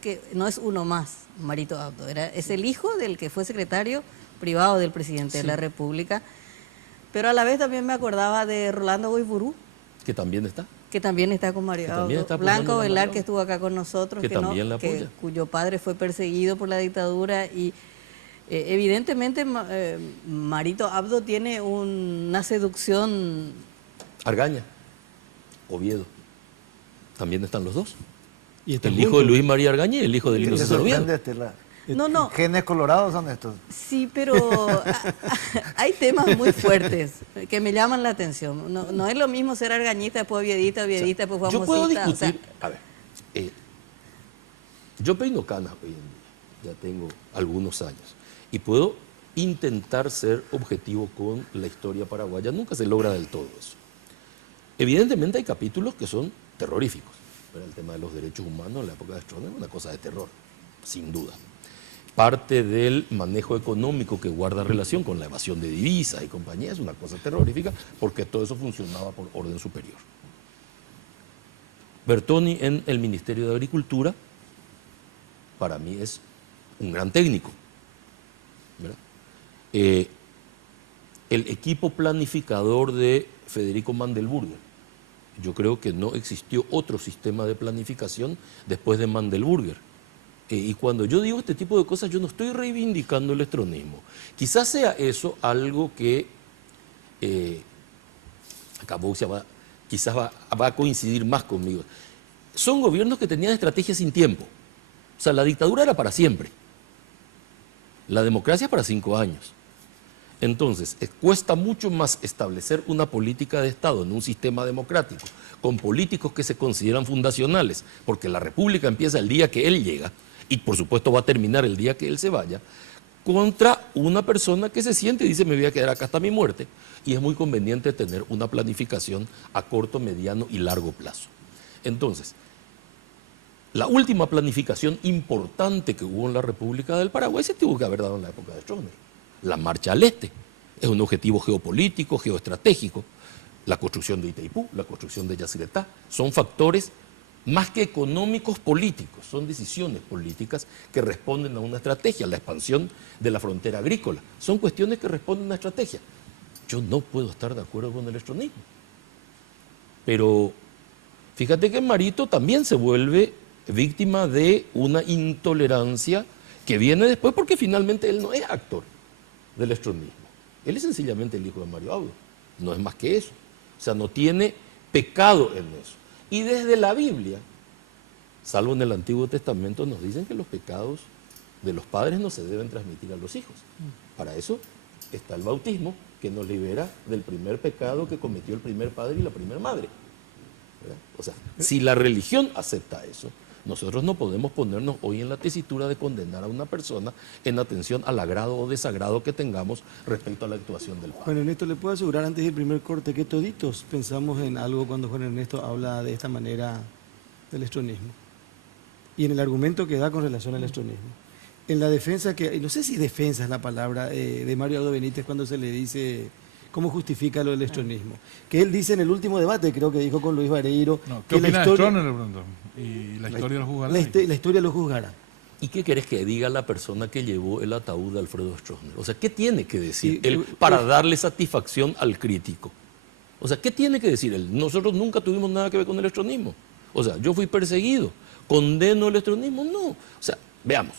uno más, Marito Abdo, es el hijo del que fue secretario privado del presidente de la República, pero a la vez también me acordaba de Rolando Goiburú, Que también está. que también está con Mario también Abdo, está apoyando Blanco a Velar, Mario que estuvo acá con nosotros, que también la apoya. cuyo padre fue perseguido por la dictadura y evidentemente Marito Abdo tiene una seducción. Argaña, Oviedo, también están los dos. Y están El hijo de juntos. Luis María Argaña y el hijo del ¿Qué Lino te César Oviedo. sorprende, Estela? No, Genes colorados son estos. sí, pero hay temas muy fuertes que me llaman la atención. No es lo mismo ser argañista, después oviedista, después Yo puedo famosista. discutir, a ver, Yo peino canas hoy en día, ya tengo algunos años, y puedo intentar ser objetivo con la historia paraguaya. Nunca se logra del todo eso. Evidentemente hay capítulos que son terroríficos. Pero el tema de los derechos humanos en la época de Stroessner es una cosa de terror, sin duda. Parte del manejo económico que guarda relación con la evasión de divisas y compañía es una cosa terrorífica porque todo eso funcionaba por orden superior. Bertoni en el Ministerio de Agricultura, para mí es un gran técnico, ¿verdad? El equipo planificador de Federico Mandelburger, yo creo que no existió otro sistema de planificación después de Mandelburger. Y cuando yo digo este tipo de cosas, yo no estoy reivindicando el estronismo. Quizás sea eso algo que quizás va a coincidir más conmigo. Son gobiernos que tenían estrategias sin tiempo. O sea, la dictadura era para siempre. La democracia para 5 años. Entonces, cuesta mucho más establecer una política de Estado en un sistema democrático, con políticos que se consideran fundacionales, porque la república empieza el día que él llega, y por supuesto va a terminar el día que él se vaya, contra una persona que se siente y dice, me voy a quedar acá hasta mi muerte, y es muy conveniente tener una planificación a corto, mediano y largo plazo. Entonces, la última planificación importante que hubo en la República del Paraguay se tuvo que haber dado en la época de Stroessner. La marcha al este es un objetivo geopolítico, geoestratégico. La construcción de Itaipú, la construcción de Yacyretá, son factores más que económicos políticos, son decisiones políticas que responden a una estrategia. La expansión de la frontera agrícola, son cuestiones que responden a una estrategia. Yo no puedo estar de acuerdo con el estronismo. Pero fíjate que Marito también se vuelve víctima de una intolerancia que viene después porque finalmente él no es actor del estronismo. Él es sencillamente el hijo de Mario Abdo, no es más que eso. O sea, no tiene pecado en eso. Y desde la Biblia, salvo en el Antiguo Testamento, nos dicen que los pecados de los padres no se deben transmitir a los hijos. Para eso está el bautismo, que nos libera del primer pecado que cometió el primer padre y la primera madre, ¿verdad? O sea, si la religión acepta eso, nosotros no podemos ponernos hoy en la tesitura de condenar a una persona en atención al agrado o desagrado que tengamos respecto a la actuación del padre. Juan Ernesto, ¿le puedo asegurar antes del primer corte que toditos pensamos en algo cuando Juan Ernesto habla de esta manera del estronismo? Y en el argumento que da con relación al estronismo. En la defensa que, no sé si defensa es la palabra, de Mario Abdo Benítez cuando se le dice cómo justifica lo del estronismo. Que él dice en el último debate, creo que dijo con Luis Vareiro, No, ¿qué que la opina de historia, Stroessner, le pregunto? ¿Y la historia lo juzgará? la historia lo juzgará. ¿Y qué querés que diga la persona que llevó el ataúd de Alfredo Stroessner? O sea, ¿qué tiene que decir Y- él para darle satisfacción al crítico? O sea, ¿qué tiene que decir él? Nosotros nunca tuvimos nada que ver con el estronismo. O sea, yo fui perseguido. ¿Condeno el estronismo? No. O sea, veamos.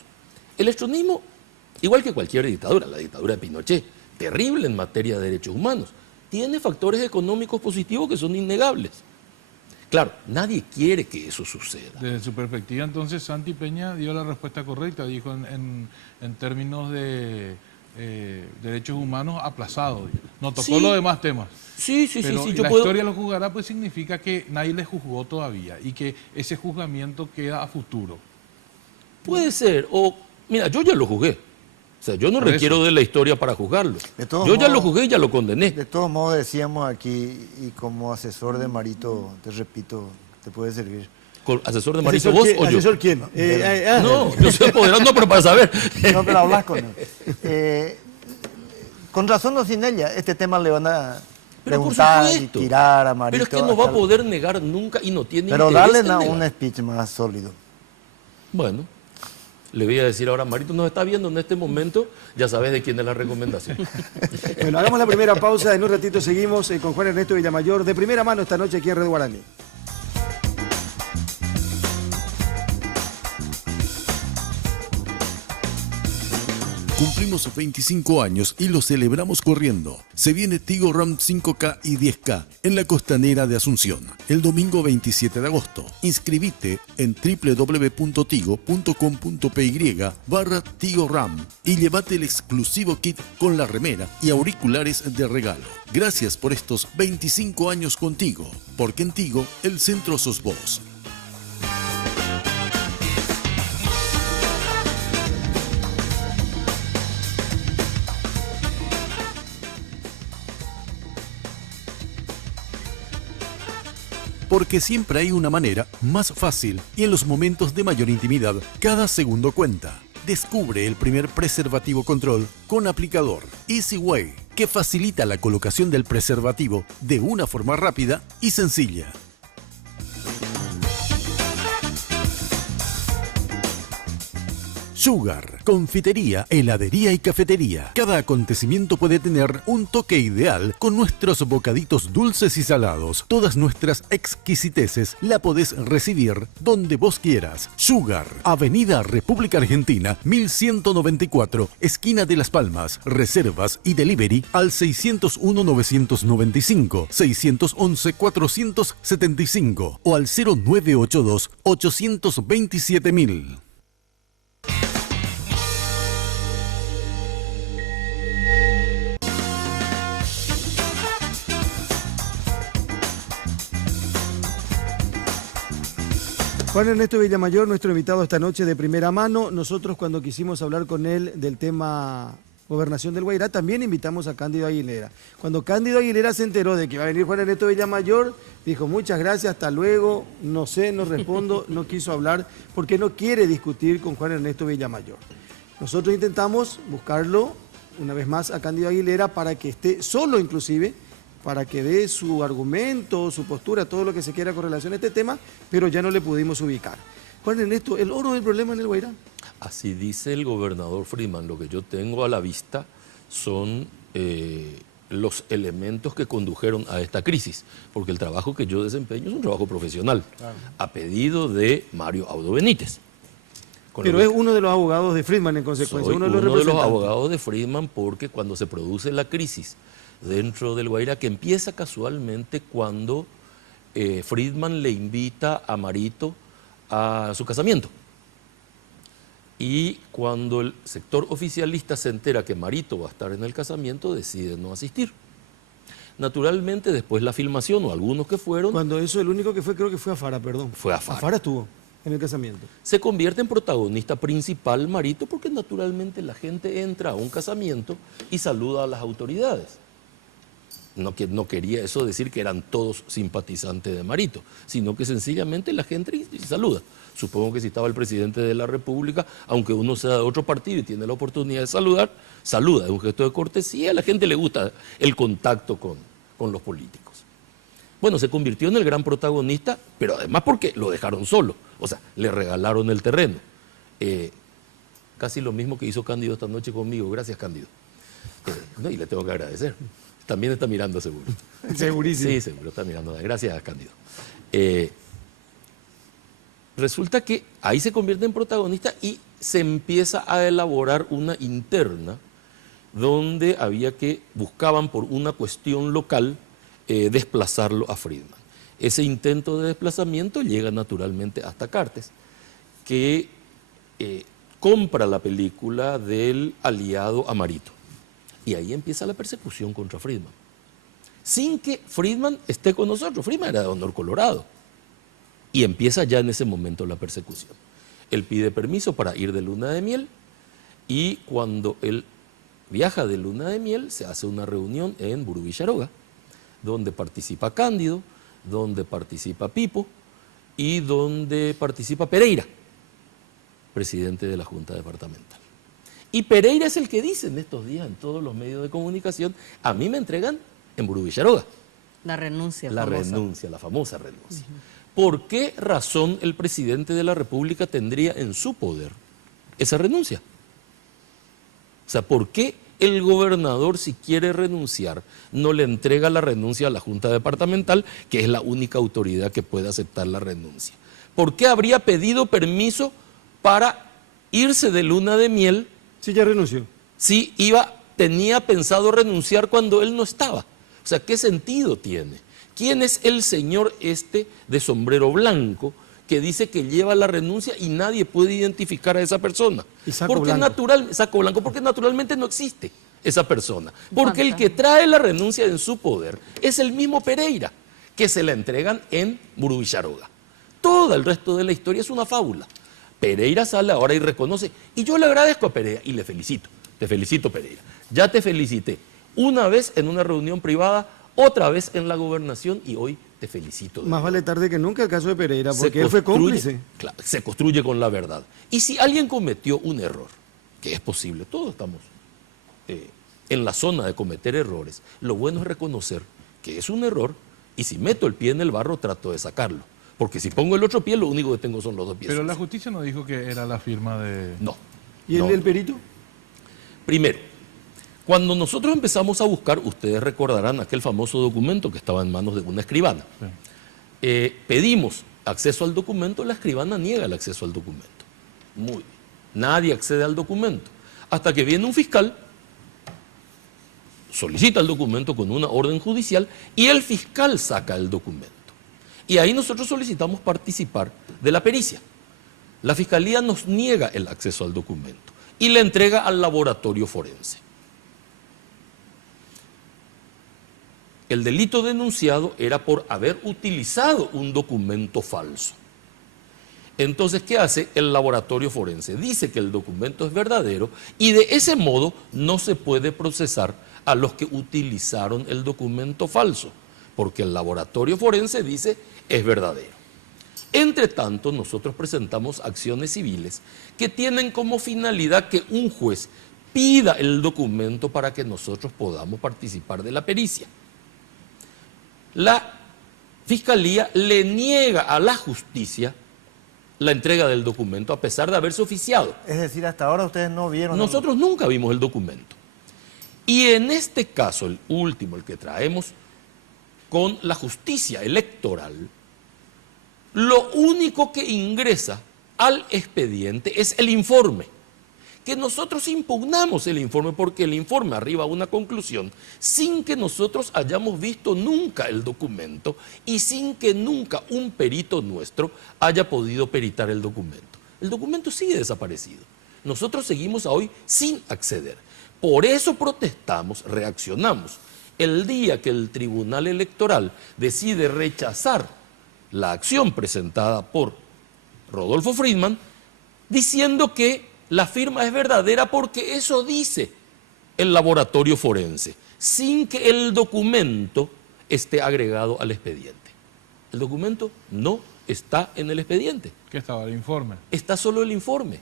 El estronismo, igual que cualquier dictadura, la dictadura de Pinochet, terrible en materia de derechos humanos, tiene factores económicos positivos que son innegables. Claro, nadie quiere que eso suceda. Desde su perspectiva, entonces, Santi Peña dio la respuesta correcta, dijo en términos de derechos humanos aplazados. No tocó Sí. los demás temas. Sí, sí, Pero sí, la historia lo juzgará, pues significa que nadie le juzgó todavía y que ese juzgamiento queda a futuro. Puede ser, o mira, yo ya lo juzgué. O sea, yo no Por requiero eso. de la historia para juzgarlo. De todos Yo ya lo modos- juzgué y ya lo condené. De todos modos decíamos aquí, y como asesor de Marito, te repito, te puede servir. ¿Asesor de Marito ¿Asesor vos quién? o yo? ¿Asesor quién? No, yo soy apoderado, no, pero para saber. No, pero hablas con él. Con razón o sin ella, este tema le van a Pero por preguntar y supuesto. tirar a Marito. Pero es que no va a hasta- poder negar nunca y no tiene Pero interés dale en negar. un speech más sólido. Bueno, le voy a decir ahora, Marito nos está viendo en este momento, ya sabes de quién es la recomendación. Bueno, hagamos la primera pausa, en un ratito seguimos con Juan Ernesto Villamayor, de primera mano esta noche aquí en Red Guaraní. Cumplimos 25 años y lo celebramos corriendo. Se viene Tigo Ram 5K y 10K en la costanera de Asunción, el domingo 27 de agosto. Inscribite en www.tigo.com.py/Tigo Ram y llévate el exclusivo kit con la remera y auriculares de regalo. Gracias por estos 25 años contigo, porque en Tigo el centro sos vos. porque siempre hay una manera más fácil y en los momentos de mayor intimidad, cada segundo cuenta. Descubre el primer preservativo control con aplicador Easy Way, que facilita la colocación del preservativo de una forma rápida y sencilla. Sugar, confitería, heladería y cafetería. Cada acontecimiento puede tener un toque ideal con nuestros bocaditos dulces y salados. Todas nuestras exquisiteces la podés recibir donde vos quieras. Sugar, Avenida República Argentina, 1194, esquina de Las Palmas. Reservas y delivery al 601-995, 611-475 o al 0982-827.000. Juan Ernesto Villamayor, nuestro invitado esta noche de primera mano. Nosotros cuando quisimos hablar con él del tema Gobernación del Guairá, también invitamos a Cándido Aguilera. Cuando Cándido Aguilera se enteró de que iba a venir Juan Ernesto Villamayor, dijo muchas gracias, hasta luego, no sé, no respondo, no quiso hablar porque no quiere discutir con Juan Ernesto Villamayor. Nosotros intentamos buscarlo una vez más a Cándido Aguilera para que esté solo inclusive, para que dé su argumento, su postura, todo lo que se quiera con relación a este tema, pero ya no le pudimos ubicar. Juan Ernesto, ¿el oro es el problema en el Guairá? Así dice el gobernador Friedman. Lo que yo tengo a la vista son los elementos que condujeron a esta crisis, porque el trabajo que yo desempeño es un trabajo profesional, a pedido de Mario Audo Benítez. Pero es uno de los abogados de Friedman en consecuencia, soy uno uno de los abogados de Friedman, porque cuando se produce la crisis dentro del Guairá, que empieza casualmente cuando Friedman le invita a Marito a su casamiento. Y cuando el sector oficialista se entera que Marito va a estar en el casamiento, decide no asistir. Naturalmente, después la filmación, o algunos que fueron... Cuando eso, el único que fue, creo que fue Afara, perdón. Fue Afara. Afara estuvo en el casamiento. Se convierte en protagonista principal Marito, porque naturalmente la gente entra a un casamiento y saluda a las autoridades. No quería eso decir que eran todos simpatizantes de Marito, sino que sencillamente la gente saluda. Supongo que si estaba el presidente de la República, aunque uno sea de otro partido y tiene la oportunidad de saludar, saluda, es un gesto de cortesía, a la gente le gusta el contacto con los políticos. Bueno, se convirtió en el gran protagonista, pero además porque lo dejaron solo, o sea, le regalaron el terreno. Casi lo mismo que hizo Cándido esta noche conmigo, gracias Cándido. Y le tengo que agradecer. También está mirando seguro. Segurísimo. Sí, seguro está mirando. Gracias, Cándido. Resulta que ahí se convierte en protagonista y se empieza a elaborar una interna donde buscaban por una cuestión local desplazarlo a Friedman. Ese intento de desplazamiento llega naturalmente hasta Cartes, que compra la película del aliado Amarito. Y ahí empieza la persecución contra Friedman. Sin que Friedman esté con nosotros. Friedman era de Honor Colorado. Y empieza ya en ese momento la persecución. Él pide permiso para ir de luna de miel y cuando él viaja de luna de miel se hace una reunión en Burubicharoga, donde participa Cándido, donde participa Pipo y donde participa Pereira, presidente de la Junta Departamental. Y Pereira es el que dice en estos días en todos los medios de comunicación, a mí me entregan en Burubicharoga. La renuncia. La famosa renuncia. ¿Por qué razón el presidente de la República tendría en su poder esa renuncia? O sea, ¿por qué el gobernador, si quiere renunciar, no le entrega la renuncia a la Junta Departamental, que es la única autoridad que puede aceptar la renuncia? ¿Por qué habría pedido permiso para irse de luna de miel? Sí, ya renunció. Sí, tenía pensado renunciar cuando él no estaba. O sea, ¿qué sentido tiene? ¿Quién es el señor de sombrero blanco que dice que lleva la renuncia y nadie puede identificar a esa persona? Y saco blanco. Porque naturalmente no existe esa persona. Porque el que trae la renuncia en su poder es el mismo Pereira, que se la entregan en Burubicharoga. Todo el resto de la historia es una fábula. Pereira sale ahora y reconoce, y yo le agradezco a Pereira y le felicito. Te felicito, Pereira. Ya te felicité una vez en una reunión privada, otra vez en la gobernación y hoy te felicito. Más vale tarde que nunca el caso de Pereira, Se porque él fue construye- cómplice. Claro, se construye con la verdad. Y si alguien cometió un error, que es posible, todos estamos en la zona de cometer errores, lo bueno es reconocer que es un error y si meto el pie en el barro trato de sacarlo. Porque si pongo el otro pie, lo único que tengo son los dos pies. Pero la justicia no dijo que era la firma de... No. ¿Y el no. del perito? Primero, cuando nosotros empezamos a buscar, ustedes recordarán aquel famoso documento que estaba en manos de una escribana. Sí. Pedimos acceso al documento, la escribana niega el acceso al documento. Muy bien. Nadie accede al documento. Hasta que viene un fiscal, solicita el documento con una orden judicial y el fiscal saca el documento. Y ahí nosotros solicitamos participar de la pericia. La fiscalía nos niega el acceso al documento y le entrega al laboratorio forense. El delito denunciado era por haber utilizado un documento falso. Entonces, ¿qué hace el laboratorio forense? Dice que el documento es verdadero y de ese modo no se puede procesar a los que utilizaron el documento falso, porque el laboratorio forense dice es verdadero. Entre tanto, nosotros presentamos acciones civiles que tienen como finalidad que un juez pida el documento para que nosotros podamos participar de la pericia. La Fiscalía le niega a la justicia la entrega del documento a pesar de haberse oficiado. Es decir, hasta ahora ustedes no vieron... Nosotros nunca vimos el documento. Y en este caso, el último, el que traemos con la justicia electoral, lo único que ingresa al expediente es el informe. Que nosotros impugnamos el informe porque el informe arriba a una conclusión sin que nosotros hayamos visto nunca el documento y sin que nunca un perito nuestro haya podido peritar el documento. El documento sigue desaparecido. Nosotros seguimos a hoy sin acceder. Por eso protestamos, reaccionamos. El día que el Tribunal Electoral decide rechazar la acción presentada por Rodolfo Friedman, diciendo que la firma es verdadera porque eso dice el laboratorio forense, sin que el documento esté agregado al expediente. El documento no está en el expediente. ¿Qué estaba el informe? Está solo el informe.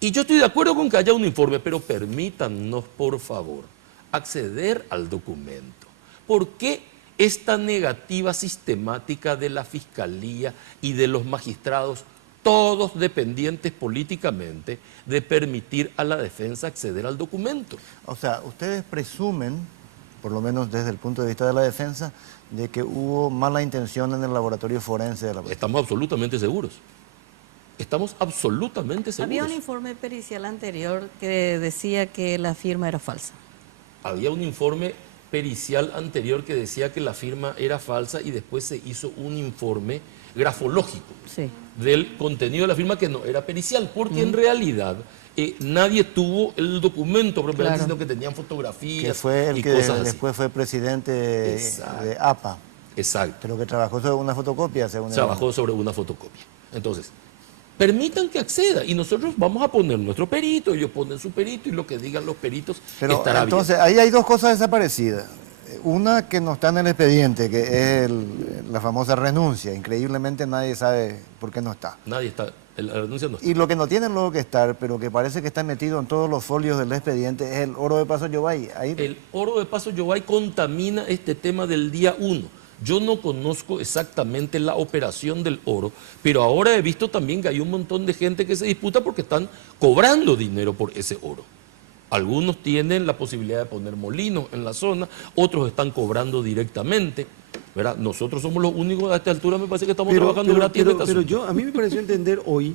Y yo estoy de acuerdo con que haya un informe, pero permítanos, por favor, acceder al documento. ¿Por qué esta negativa sistemática de la Fiscalía y de los magistrados, todos dependientes políticamente, de permitir a la defensa acceder al documento? O sea, ustedes presumen, por lo menos desde el punto de vista de la defensa, de que hubo mala intención en el laboratorio forense de la policía. Estamos absolutamente seguros. Estamos absolutamente seguros. Había un informe pericial anterior que decía que la firma era falsa. Había un informe pericial anterior que decía que la firma era falsa y después se hizo un informe grafológico Sí. del contenido de la firma que no era pericial, porque en realidad nadie tuvo el documento propiamente, Claro. sino que tenían fotografías Que fue el y que cosas así. después fue presidente de Exacto. APA, Exacto. pero que trabajó sobre una fotocopia, según él. Trabajó sobre una fotocopia. Entonces, permitan que acceda y nosotros vamos a poner nuestro perito, ellos ponen su perito y lo que digan los peritos Pero estará entonces, bien. ahí hay dos cosas desaparecidas. Una que no está en el expediente, que es la famosa renuncia. Increíblemente nadie sabe por qué no está. Nadie está, la renuncia no está. Y lo que no tiene luego que estar, pero que parece que está metido en todos los folios del expediente, es el oro de Paso Yobay. Ahí, El oro de Paso Yobay contamina este tema del día 1. Yo no conozco exactamente la operación del oro, pero ahora he visto también que hay un montón de gente que se disputa porque están cobrando dinero por ese oro. Algunos tienen la posibilidad de poner molinos en la zona, otros están cobrando directamente, ¿verdad? Nosotros somos los únicos a esta altura, me parece que estamos trabajando gratis en este asunto. A mí me pareció entender hoy,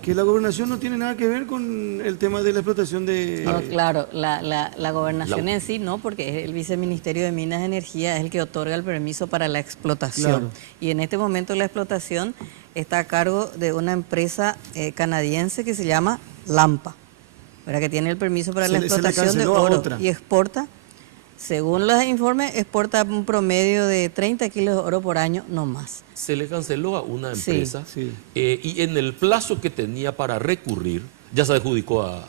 que la gobernación no tiene nada que ver con el tema de la explotación de... No, claro, la gobernación La- en sí no, porque el Viceministerio de Minas y Energía es el que otorga el permiso para la explotación. Claro. Y en este momento la explotación está a cargo de una empresa canadiense que se llama Lampa, ¿verdad? Que tiene el permiso para Se la le explotación de canceló a oro otra. y exporta, según los informes, exporta un promedio de 30 kilos de oro por año, no más. Se le canceló a una Sí, empresa sí. Y en el plazo que tenía para recurrir, ya se adjudicó a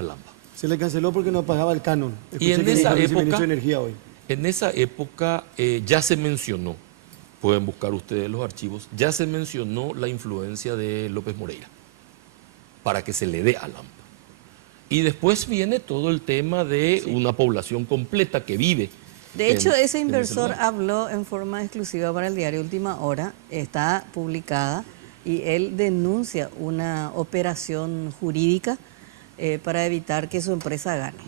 Lampa. Se le canceló porque no pagaba el canon. Y en Escuché que esa dijo el época- viceministro de Energía hoy. En esa época ya se mencionó, pueden buscar ustedes los archivos, ya se mencionó la influencia de López Moreira para que se le dé a Lampa. Y después viene todo el tema de una población completa que vive. De hecho, ese en inversor lugar. habló en forma exclusiva para el diario Última Hora, está publicada, y él denuncia una operación jurídica para evitar que su empresa gane.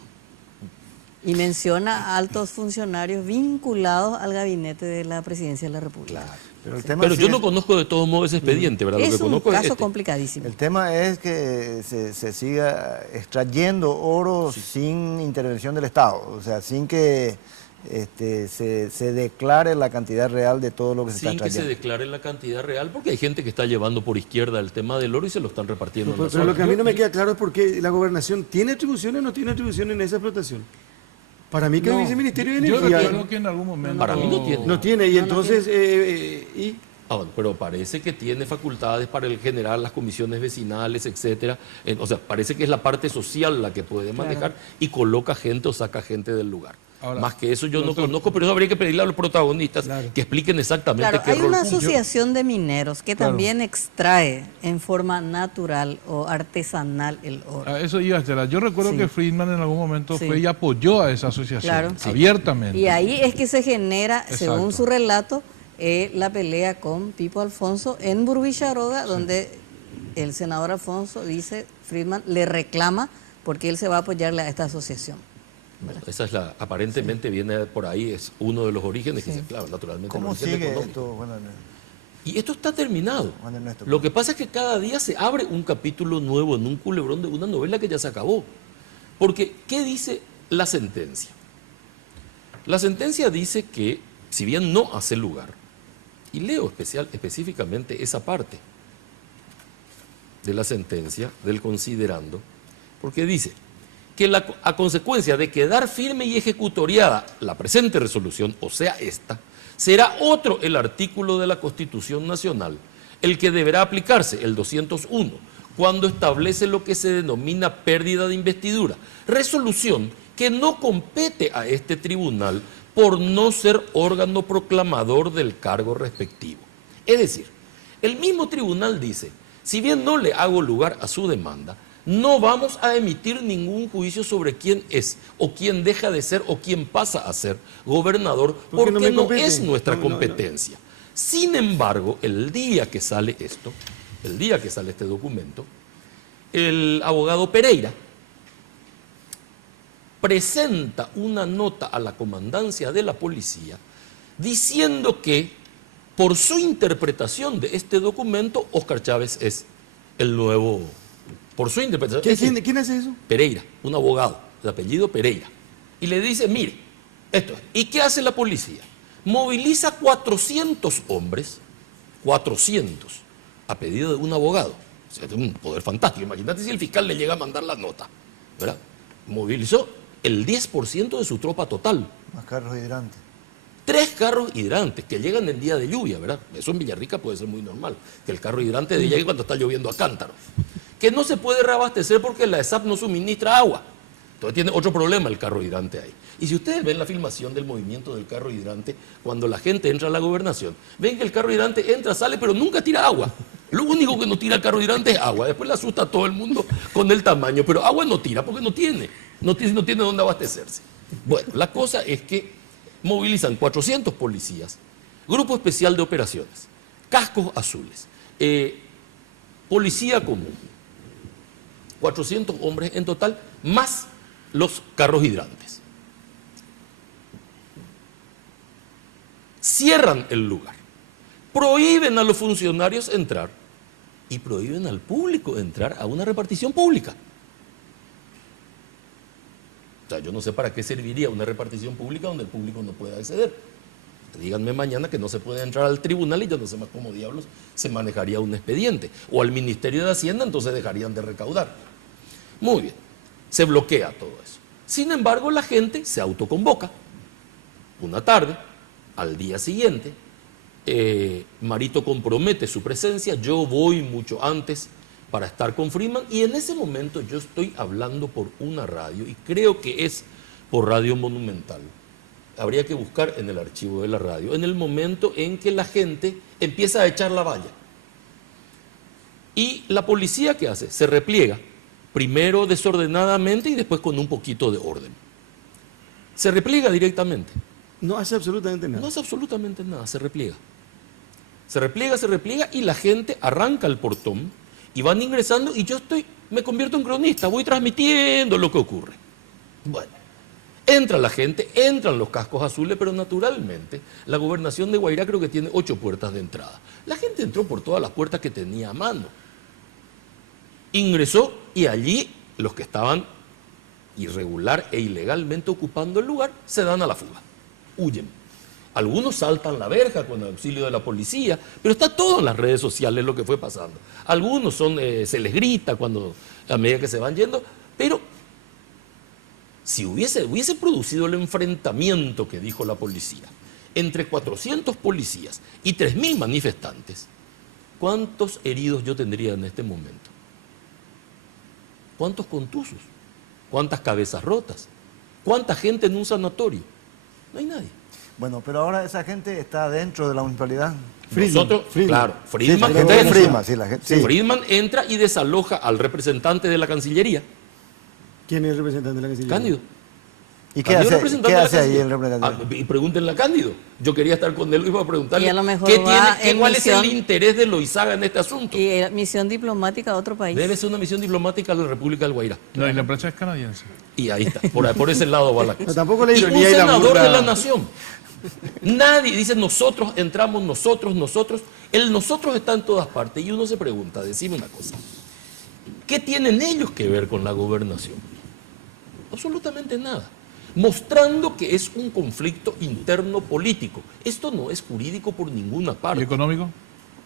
Y menciona a altos funcionarios vinculados al gabinete de la Presidencia de la República. Pero, el tema Pero sí yo es- no conozco de todos modos ese expediente, ¿verdad? Lo Es que un conozco es caso este. complicadísimo. El tema es que se siga extrayendo oro sin intervención del Estado, o sea, sin que se declare la cantidad real de todo lo que se está Sin que se extrayendo. declare la cantidad real, porque hay gente que está llevando por izquierda el tema del oro y se lo están repartiendo en la Pero lo zona. que a mí no me queda claro es por qué la gobernación tiene atribuciones o no tiene atribuciones en esa explotación. Para mí que No, el viceministerio de Yo Energía recuerdo que en algún momento... Para mí no tiene. no tiene, y No, no entonces, y Ah, bueno, pero parece que tiene facultades para el generar las comisiones vecinales, etcétera. O sea, parece que es la parte social la que puede manejar y coloca gente o saca gente del lugar. Ahora, Más que eso yo no doctor, conozco, pero eso habría que pedirle a los protagonistas que expliquen exactamente Claro, qué hay rol una cumple. asociación de mineros que también extrae en forma natural o artesanal el oro. A eso iba, Estela. Yo recuerdo Sí. que Friedman en algún momento Sí. fue y apoyó a esa asociación, Claro. Sí. abiertamente. Y ahí es que se genera, según Exacto. su relato, la pelea con Pipo Alfonso en Burbicharoga, donde el senador Alfonso dice, Friedman le reclama porque él se va a apoyarle a esta asociación. Bueno, esa es la, aparentemente viene por ahí, es uno de los orígenes que se clava, naturalmente. el ¿Cómo origen sigue económico. esto? Bueno, Y esto está terminado. Juan Ernesto. Lo que pasa es que cada día se abre un capítulo nuevo en un culebrón de una novela que ya se acabó. Porque, ¿qué dice la sentencia? La sentencia dice que, si bien no hace lugar, y leo específicamente esa parte de la sentencia, del considerando, porque dice que a consecuencia de quedar firme y ejecutoriada la presente resolución, o sea esta, será otro el artículo de la Constitución Nacional, el que deberá aplicarse, el 201, cuando establece lo que se denomina pérdida de investidura, resolución que no compete a este tribunal por no ser órgano proclamador del cargo respectivo. Es decir, el mismo tribunal dice, si bien no le hago lugar a su demanda, no vamos a emitir ningún juicio sobre quién es o quién deja de ser o quién pasa a ser gobernador porque no me no compete. es nuestra No, no, no. competencia. Sin embargo, el día que sale esto, el día que sale este documento, el abogado Pereira presenta una nota a la comandancia de la policía diciendo que por su interpretación de este documento, Óscar Chávez es el nuevo, por su interpretación. es decir, ¿quién hace eso? Pereira, un abogado, de apellido Pereira, y le dice, mire, esto es. ¿Y qué hace la policía? Moviliza 400 hombres, 400, a pedido de un abogado. O sea, es un poder fantástico. Imagínate si el fiscal le llega a mandar la nota, ¿verdad? Movilizó el 10% de su tropa total. Más carros hidrantes. 3 carros hidrantes que llegan en día de lluvia, ¿verdad? Eso en Villarrica puede ser muy normal, que el carro hidrante llegue cuando está lloviendo a cántaros. Que no se puede reabastecer porque la ESAP no suministra agua. Entonces tiene otro problema el carro hidrante ahí. Y si ustedes ven la filmación del movimiento del carro hidrante, cuando la gente entra a la gobernación, ven que el carro hidrante entra, sale, pero nunca tira agua. Lo único que no tira el carro hidrante es agua. Después le asusta a todo el mundo con el tamaño, pero agua no tira porque no tiene dónde abastecerse. Bueno, la cosa es que movilizan 400 policías, grupo especial de operaciones, cascos azules, policía común, 400 hombres en total, más los carros hidrantes. Cierran el lugar, prohíben a los funcionarios entrar y prohíben al público entrar a una repartición pública. O sea, yo no sé para qué serviría una repartición pública donde el público no pueda acceder. Díganme mañana que no se puede entrar al tribunal y yo no sé más cómo diablos se manejaría un expediente. O al Ministerio de Hacienda, entonces dejarían de recaudar. Muy bien, se bloquea todo eso. Sin embargo, la gente se autoconvoca una tarde, al día siguiente, Marito compromete su presencia, yo voy mucho antes para estar con Friedman y en ese momento yo estoy hablando por una radio y creo que es por Radio Monumental. habría que buscar en el archivo de la radio, en el momento en que la gente empieza a echar la valla. Y la policía, ¿qué hace? Se repliega, primero desordenadamente y después con un poquito de orden. Se repliega directamente. No hace absolutamente nada. No hace absolutamente nada, se repliega. Se repliega y la gente arranca el portón y van ingresando y yo me convierto en cronista, voy transmitiendo lo que ocurre. Bueno, entra la gente, entran los cascos azules, pero naturalmente la gobernación de Guairá creo que tiene 8 puertas de entrada. La gente entró por todas las puertas que tenía a mano. Ingresó y allí los que estaban irregular e ilegalmente ocupando el lugar se dan a la fuga, huyen. Algunos saltan la verja con el auxilio de la policía, pero está todo en las redes sociales lo que fue pasando. Algunos se les grita a medida que se van yendo, pero si hubiese producido el enfrentamiento que dijo la policía entre 400 policías y 3.000 manifestantes, ¿cuántos heridos yo tendría en este momento? ¿Cuántos contusos? ¿Cuántas cabezas rotas? ¿Cuánta gente en un sanatorio? No hay nadie. Bueno, pero ahora esa gente está dentro de la municipalidad. Nosotros, claro, Friedman, Sí, entra, Friedman, sí, la gente, sí. Friedman entra y desaloja al representante de la Cancillería, ¿Quién es el representante de la Cancillería? Cándido. ¿Y qué Cándido, hace, representante qué de la hace ahí Cancillería. el representante? Y pregúntenle a Cándido. Yo quería estar con él y iba a preguntarle Y a lo mejor ¿qué va tiene, en cuál es el misión. interés de Loizaga en este asunto. Y misión diplomática a otro país. Debe ser una misión diplomática de la República del Guairá. No, y la empresa es canadiense. Y ahí está, por ese lado va la cosa. No, tampoco la Y un ironía y la senador burla. de la nación. Nadie dice nosotros entramos, nosotros. El nosotros está en todas partes. Y uno se pregunta, decime una cosa. ¿Qué tienen ellos que ver con la gobernación? Absolutamente nada. Mostrando que es un conflicto interno político. Esto no es jurídico por ninguna parte. ¿Y económico?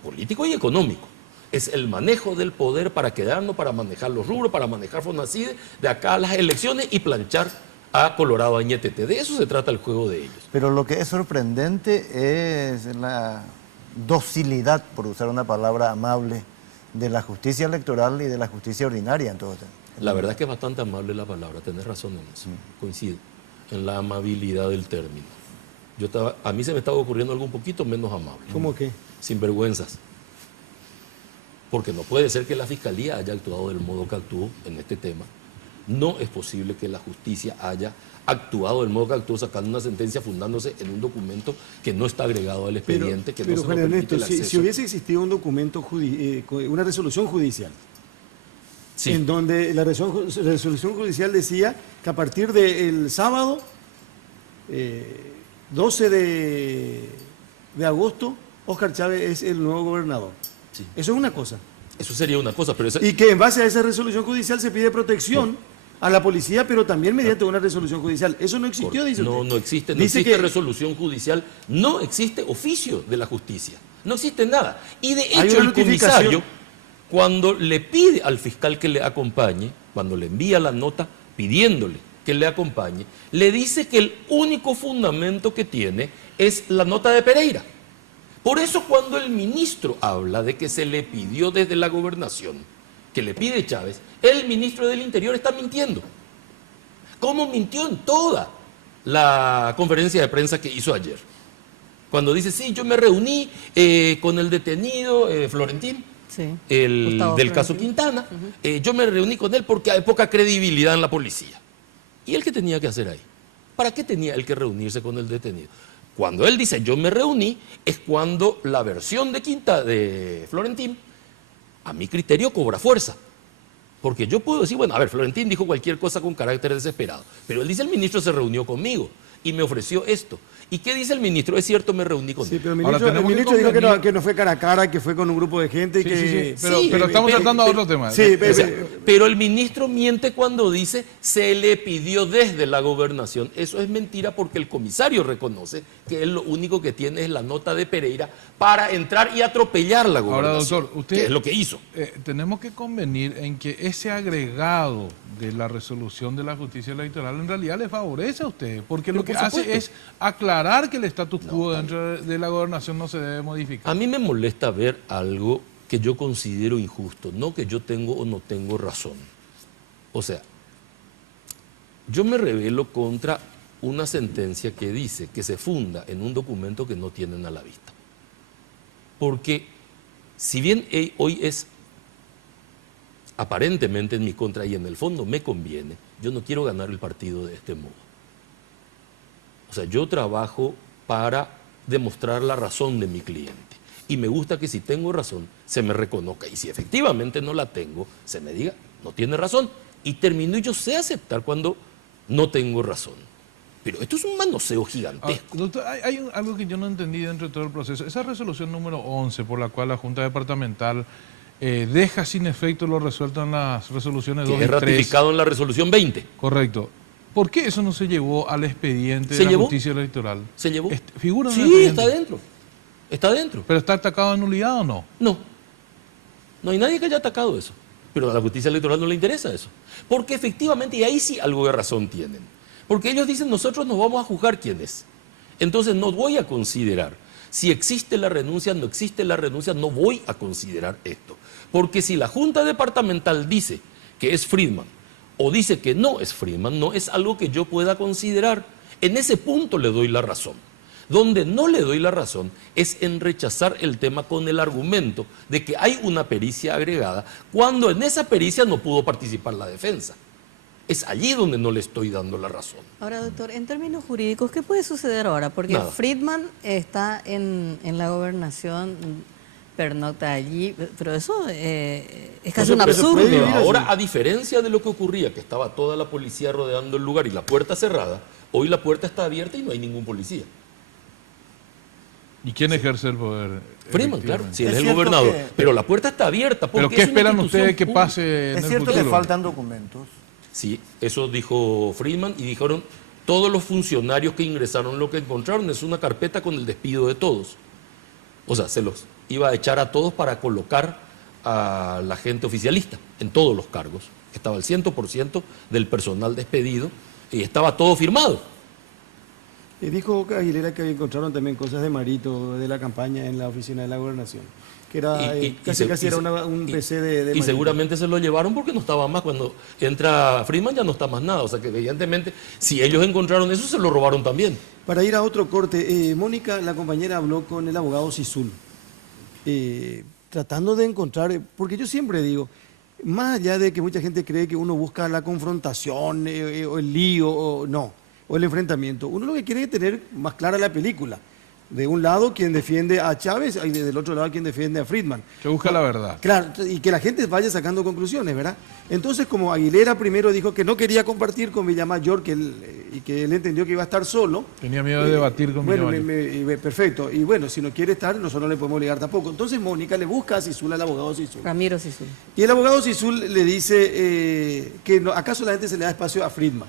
Político y económico. Es el manejo del poder para quedarnos, para manejar los rubros, para manejar Fonacide, de acá a las elecciones y planchar a Colorado Añetete. De eso se trata el juego de ellos. Pero lo que es sorprendente es la docilidad, por usar una palabra amable, de la justicia electoral y de la justicia ordinaria en todo esto. La verdad es que es bastante amable la palabra, tenés razón en eso, coincido, en la amabilidad del término. A mí se me estaba ocurriendo algo un poquito menos amable. ¿Cómo qué? Sinvergüenzas. Porque no puede ser que la Fiscalía haya actuado del modo que actuó en este tema. No es posible que la justicia haya actuado del modo que actuó, sacando una sentencia fundándose en un documento que no está agregado al expediente, que no se Juan nos permite Ernesto, el acceso. si hubiese existido un documento, una resolución judicial, Sí. en donde la resolución judicial decía que a partir del sábado 12 de agosto, Óscar Chávez es el nuevo gobernador. Sí. Eso es una cosa. Eso sería una cosa, pero Y que en base a esa resolución judicial se pide protección a la policía, pero también mediante una resolución judicial. Eso no existió, dice usted. No existe, Dice existe que resolución judicial, no existe oficio de la justicia, no existe nada. Y de Hay hecho una el comisario, notificación. cuando le pide al fiscal que le acompañe, cuando le envía la nota pidiéndole que le acompañe, le dice que el único fundamento que tiene es la nota de Pereira. Por eso cuando el ministro habla de que se le pidió desde la gobernación, que le pide Chávez, el ministro del Interior está mintiendo. ¿Cómo mintió en toda la conferencia de prensa que hizo ayer? Cuando dice, sí, yo me reuní con el detenido Florentín, Sí. del Gustavo caso Florentín. Quintana, yo me reuní con él porque hay poca credibilidad en la policía. ¿Y él qué tenía que hacer ahí? ¿Para qué tenía él que reunirse con el detenido? Cuando él dice yo me reuní, es cuando la versión de Florentín, a mi criterio, cobra fuerza. Porque yo puedo decir, bueno, a ver, Florentín dijo cualquier cosa con carácter desesperado, pero él dice el ministro se reunió conmigo y me ofreció esto. ¿Y qué dice el ministro? Es cierto, me reuní con Sí, él. pero el Ahora ministro, tenemos que dijo convenir- que no fue cara a cara, que fue con un grupo de gente Sí, que... sí, sí. Sí, Pero estamos pero- tratando a otro tema. Sí, O sea, pero el ministro miente cuando dice se le pidió desde la gobernación. Eso es mentira porque el comisario reconoce que él lo único que tiene es la nota de Pereira para entrar y atropellar la Ahora, gobernación. doctor, usted... que es lo que hizo. tenemos que convenir en que ese agregado de la resolución de la justicia electoral en realidad le favorece a usted, porque lo que por hace supuesto. es aclarar que el status quo dentro de la gobernación no se debe modificar. A mí me molesta ver algo que yo considero injusto, no que yo tengo o no tengo razón. O sea, yo me rebelo contra una sentencia que dice que se funda en un documento que no tienen a la vista. Porque si bien hoy es aparentemente en mi contra y en el fondo me conviene, yo no quiero ganar el partido de este modo. O sea, yo trabajo para demostrar la razón de mi cliente. Y me gusta que si tengo razón, se me reconozca. Y si efectivamente no la tengo, se me diga, no tiene razón. Y termino y yo sé aceptar cuando no tengo razón. Pero esto es un manoseo gigantesco. Doctor, hay algo que yo no entendí dentro de todo el proceso. Esa resolución número 11, por la cual la Junta Departamental deja sin efecto lo resuelto en las resoluciones 2 y Que es 3. ratificado en la resolución 20. Correcto. ¿Por qué eso no se llevó al expediente ¿Se de la llevó? justicia electoral? ¿Se llevó? ¿Figura en el Sí, expediente? está dentro. Está dentro. ¿Pero está atacado de nulidad o no? No. No hay nadie que haya atacado eso. Pero a la justicia electoral no le interesa eso. Porque efectivamente, y ahí sí algo de razón tienen. Porque ellos dicen, nosotros nos vamos a juzgar quién es. Entonces no voy a considerar si existe la renuncia, no existe la renuncia, no voy a considerar esto. Porque si la Junta Departamental dice que es Friedman o dice que no es Friedman, no es algo que yo pueda considerar. En ese punto le doy la razón. Donde no le doy la razón es en rechazar el tema con el argumento de que hay una pericia agregada, cuando en esa pericia no pudo participar la defensa. Es allí donde no le estoy dando la razón. Ahora, doctor, en términos jurídicos, ¿qué puede suceder ahora? Porque Nada. Friedman está en la gobernación, pernocta allí, pero eso es casi un pero se puede absurdo. vivir así. Ahora, a diferencia de lo que ocurría, que estaba toda la policía rodeando el lugar y la puerta cerrada, hoy la puerta está abierta y no hay ningún policía. ¿Y quién ejerce el poder? Friedman, claro, efectivamente? si él Es es el cierto gobernador. que- Pero la puerta está abierta. ¿Pero porque qué es una esperan institución ustedes que pública. pase en Es el cierto que futuro? faltan documentos. Sí, eso dijo Friedman y dijeron todos los funcionarios que ingresaron lo que encontraron es una carpeta con el despido de todos. O sea, se los iba a echar a todos para colocar a la gente oficialista en todos los cargos. Estaba el 100% del personal despedido y estaba todo firmado. Dijo Aguilera que encontraron también cosas de Marito de la campaña en la oficina de la gobernación, que era casi era un PC de Y Marito. seguramente se lo llevaron porque no estaba más. Cuando entra Friedman ya no está más nada. O sea que evidentemente, si ellos encontraron eso, se lo robaron también. Para ir a otro corte, Mónica, la compañera, habló con el abogado Sisul, tratando de encontrar, porque yo siempre digo, más allá de que mucha gente cree que uno busca la confrontación o el lío, o el enfrentamiento, uno lo que quiere es tener más clara la película. De un lado quien defiende a Chávez y del otro lado quien defiende a Friedman. Que busca la verdad. Claro, y que la gente vaya sacando conclusiones, ¿verdad? Entonces, como Aguilera primero dijo que no quería compartir con Villamayor y que él entendió que iba a estar solo. Tenía miedo de debatir con Bueno, Villamayor. perfecto. Y bueno, si no quiere estar, nosotros no le podemos obligar tampoco. Entonces, Mónica le busca a Sisul, al abogado Sisul. Ramiro Sisul. Y el abogado Sisul le dice que acá solamente se le da espacio a Friedman.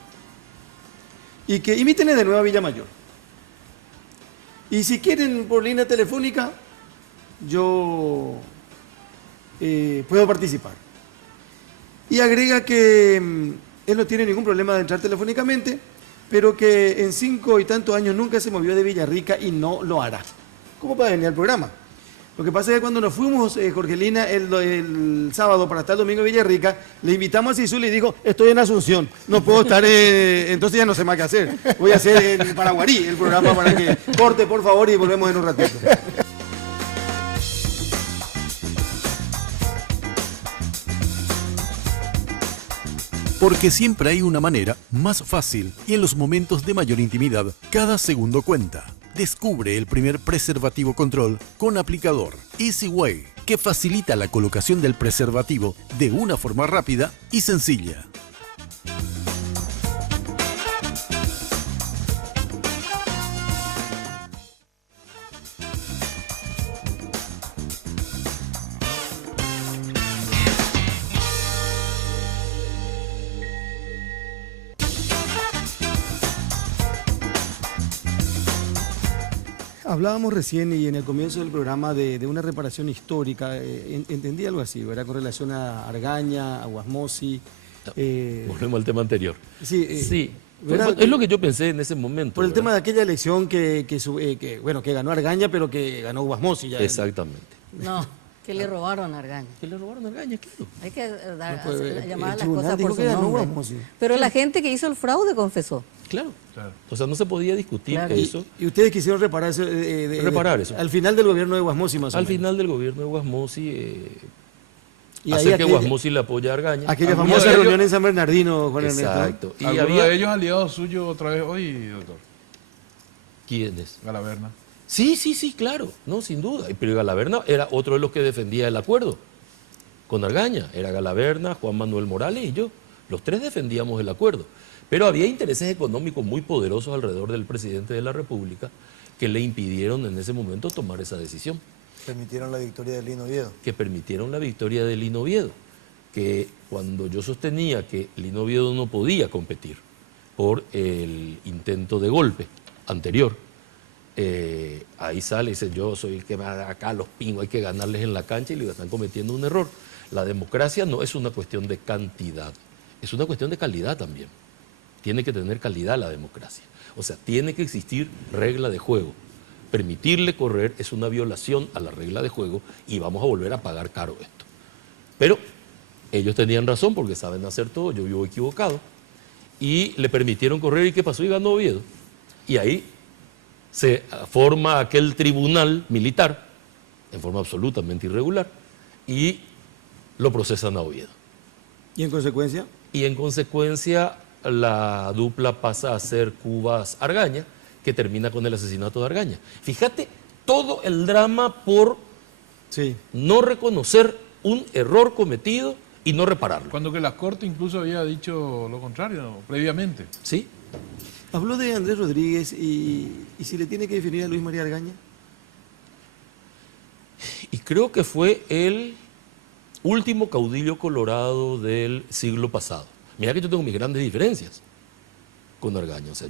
Y que imítenle de nuevo a Villamayor. Y si quieren por línea telefónica, yo puedo participar. Y agrega que él no tiene ningún problema de entrar telefónicamente, pero que en 5 y tantos años nunca se movió de Villarrica y no lo hará. ¿Cómo para venir al programa? Lo que pasa es que cuando nos fuimos, Jorgelina, el sábado para estar el domingo en Villarrica, le invitamos a Sisul y dijo, estoy en Asunción, no puedo estar, entonces ya no sé más qué hacer. Voy a hacer en Paraguarí el programa para que corte, por favor, y volvemos en un ratito. Porque siempre hay una manera más fácil y en los momentos de mayor intimidad, cada segundo cuenta. Descubre el primer preservativo control con aplicador Easy Way, que facilita la colocación del preservativo de una forma rápida y sencilla. Hablábamos recién y en el comienzo del programa de una reparación histórica, entendí algo así, ¿verdad? Con relación a Argaña, a Guasmosi. Volvemos al tema anterior. Sí, Sí, ¿verdad? es lo que yo pensé en ese momento. Por el ¿verdad? tema de aquella elección que ganó Argaña, pero que ganó Guasmosi. Ya. Exactamente. No, Que le robaron a Argaña. Que le robaron a Argaña, claro. Hay que el llamar a las tribunal cosas dijo por que su ganó nombre. Guasmosi. Pero la gente que hizo el fraude confesó. Claro. Claro. O sea, no se podía discutir Claro. eso. Y ustedes quisieron reparar eso, Reparar eso. al final del gobierno de Guasmosi, más o Al menos. final del gobierno de Guasmosi, Y ahí hacer que aquella- Guasmosi le apoye a Argaña. Aquella Algunos famosa de ellos- reunión en San Bernardino, Juan Ernesto. Exacto. Y ¿Alguno había... de ellos aliados suyos otra vez hoy, doctor? ¿Quiénes? Galaverna. Sí, claro. No, sin duda. Pero Galaverna era otro de los que defendía el acuerdo con Argaña. Era Galaverna, Juan Manuel Morales y yo. Los tres defendíamos el acuerdo. Pero había intereses económicos muy poderosos alrededor del presidente de la República que le impidieron en ese momento tomar esa decisión, Permitieron la victoria de Lino Oviedo. que permitieron la victoria de Lino Oviedo, que cuando yo sostenía que Lino Oviedo no podía competir por el intento de golpe anterior, ahí sale y dice, yo soy el que va a dar acá los pingos, hay que ganarles en la cancha, y le están cometiendo un error. La democracia no es una cuestión de cantidad, es una cuestión de calidad también. Tiene que tener calidad la democracia. O sea, tiene que existir regla de juego. Permitirle correr es una violación a la regla de juego y vamos a volver a pagar caro esto. Pero ellos tenían razón porque saben hacer todo, yo vivo equivocado. Y le permitieron correr, ¿y qué pasó? Y ganó Oviedo. Y ahí se forma aquel tribunal militar, en forma absolutamente irregular, y lo procesan a Oviedo. ¿Y en consecuencia? Y en consecuencia la dupla pasa a ser Cubas-Argaña, que termina con el asesinato de Argaña. Fíjate todo el drama por Sí. no reconocer un error cometido y no repararlo. Cuando que la Corte incluso había dicho lo contrario, ¿no? Previamente. ¿Sí? Habló de Andrés Rodríguez y si le tiene que definir a Luis María Argaña. Y creo que fue el último caudillo colorado del siglo pasado. Mira que yo tengo mis grandes diferencias con Argaña. O sea,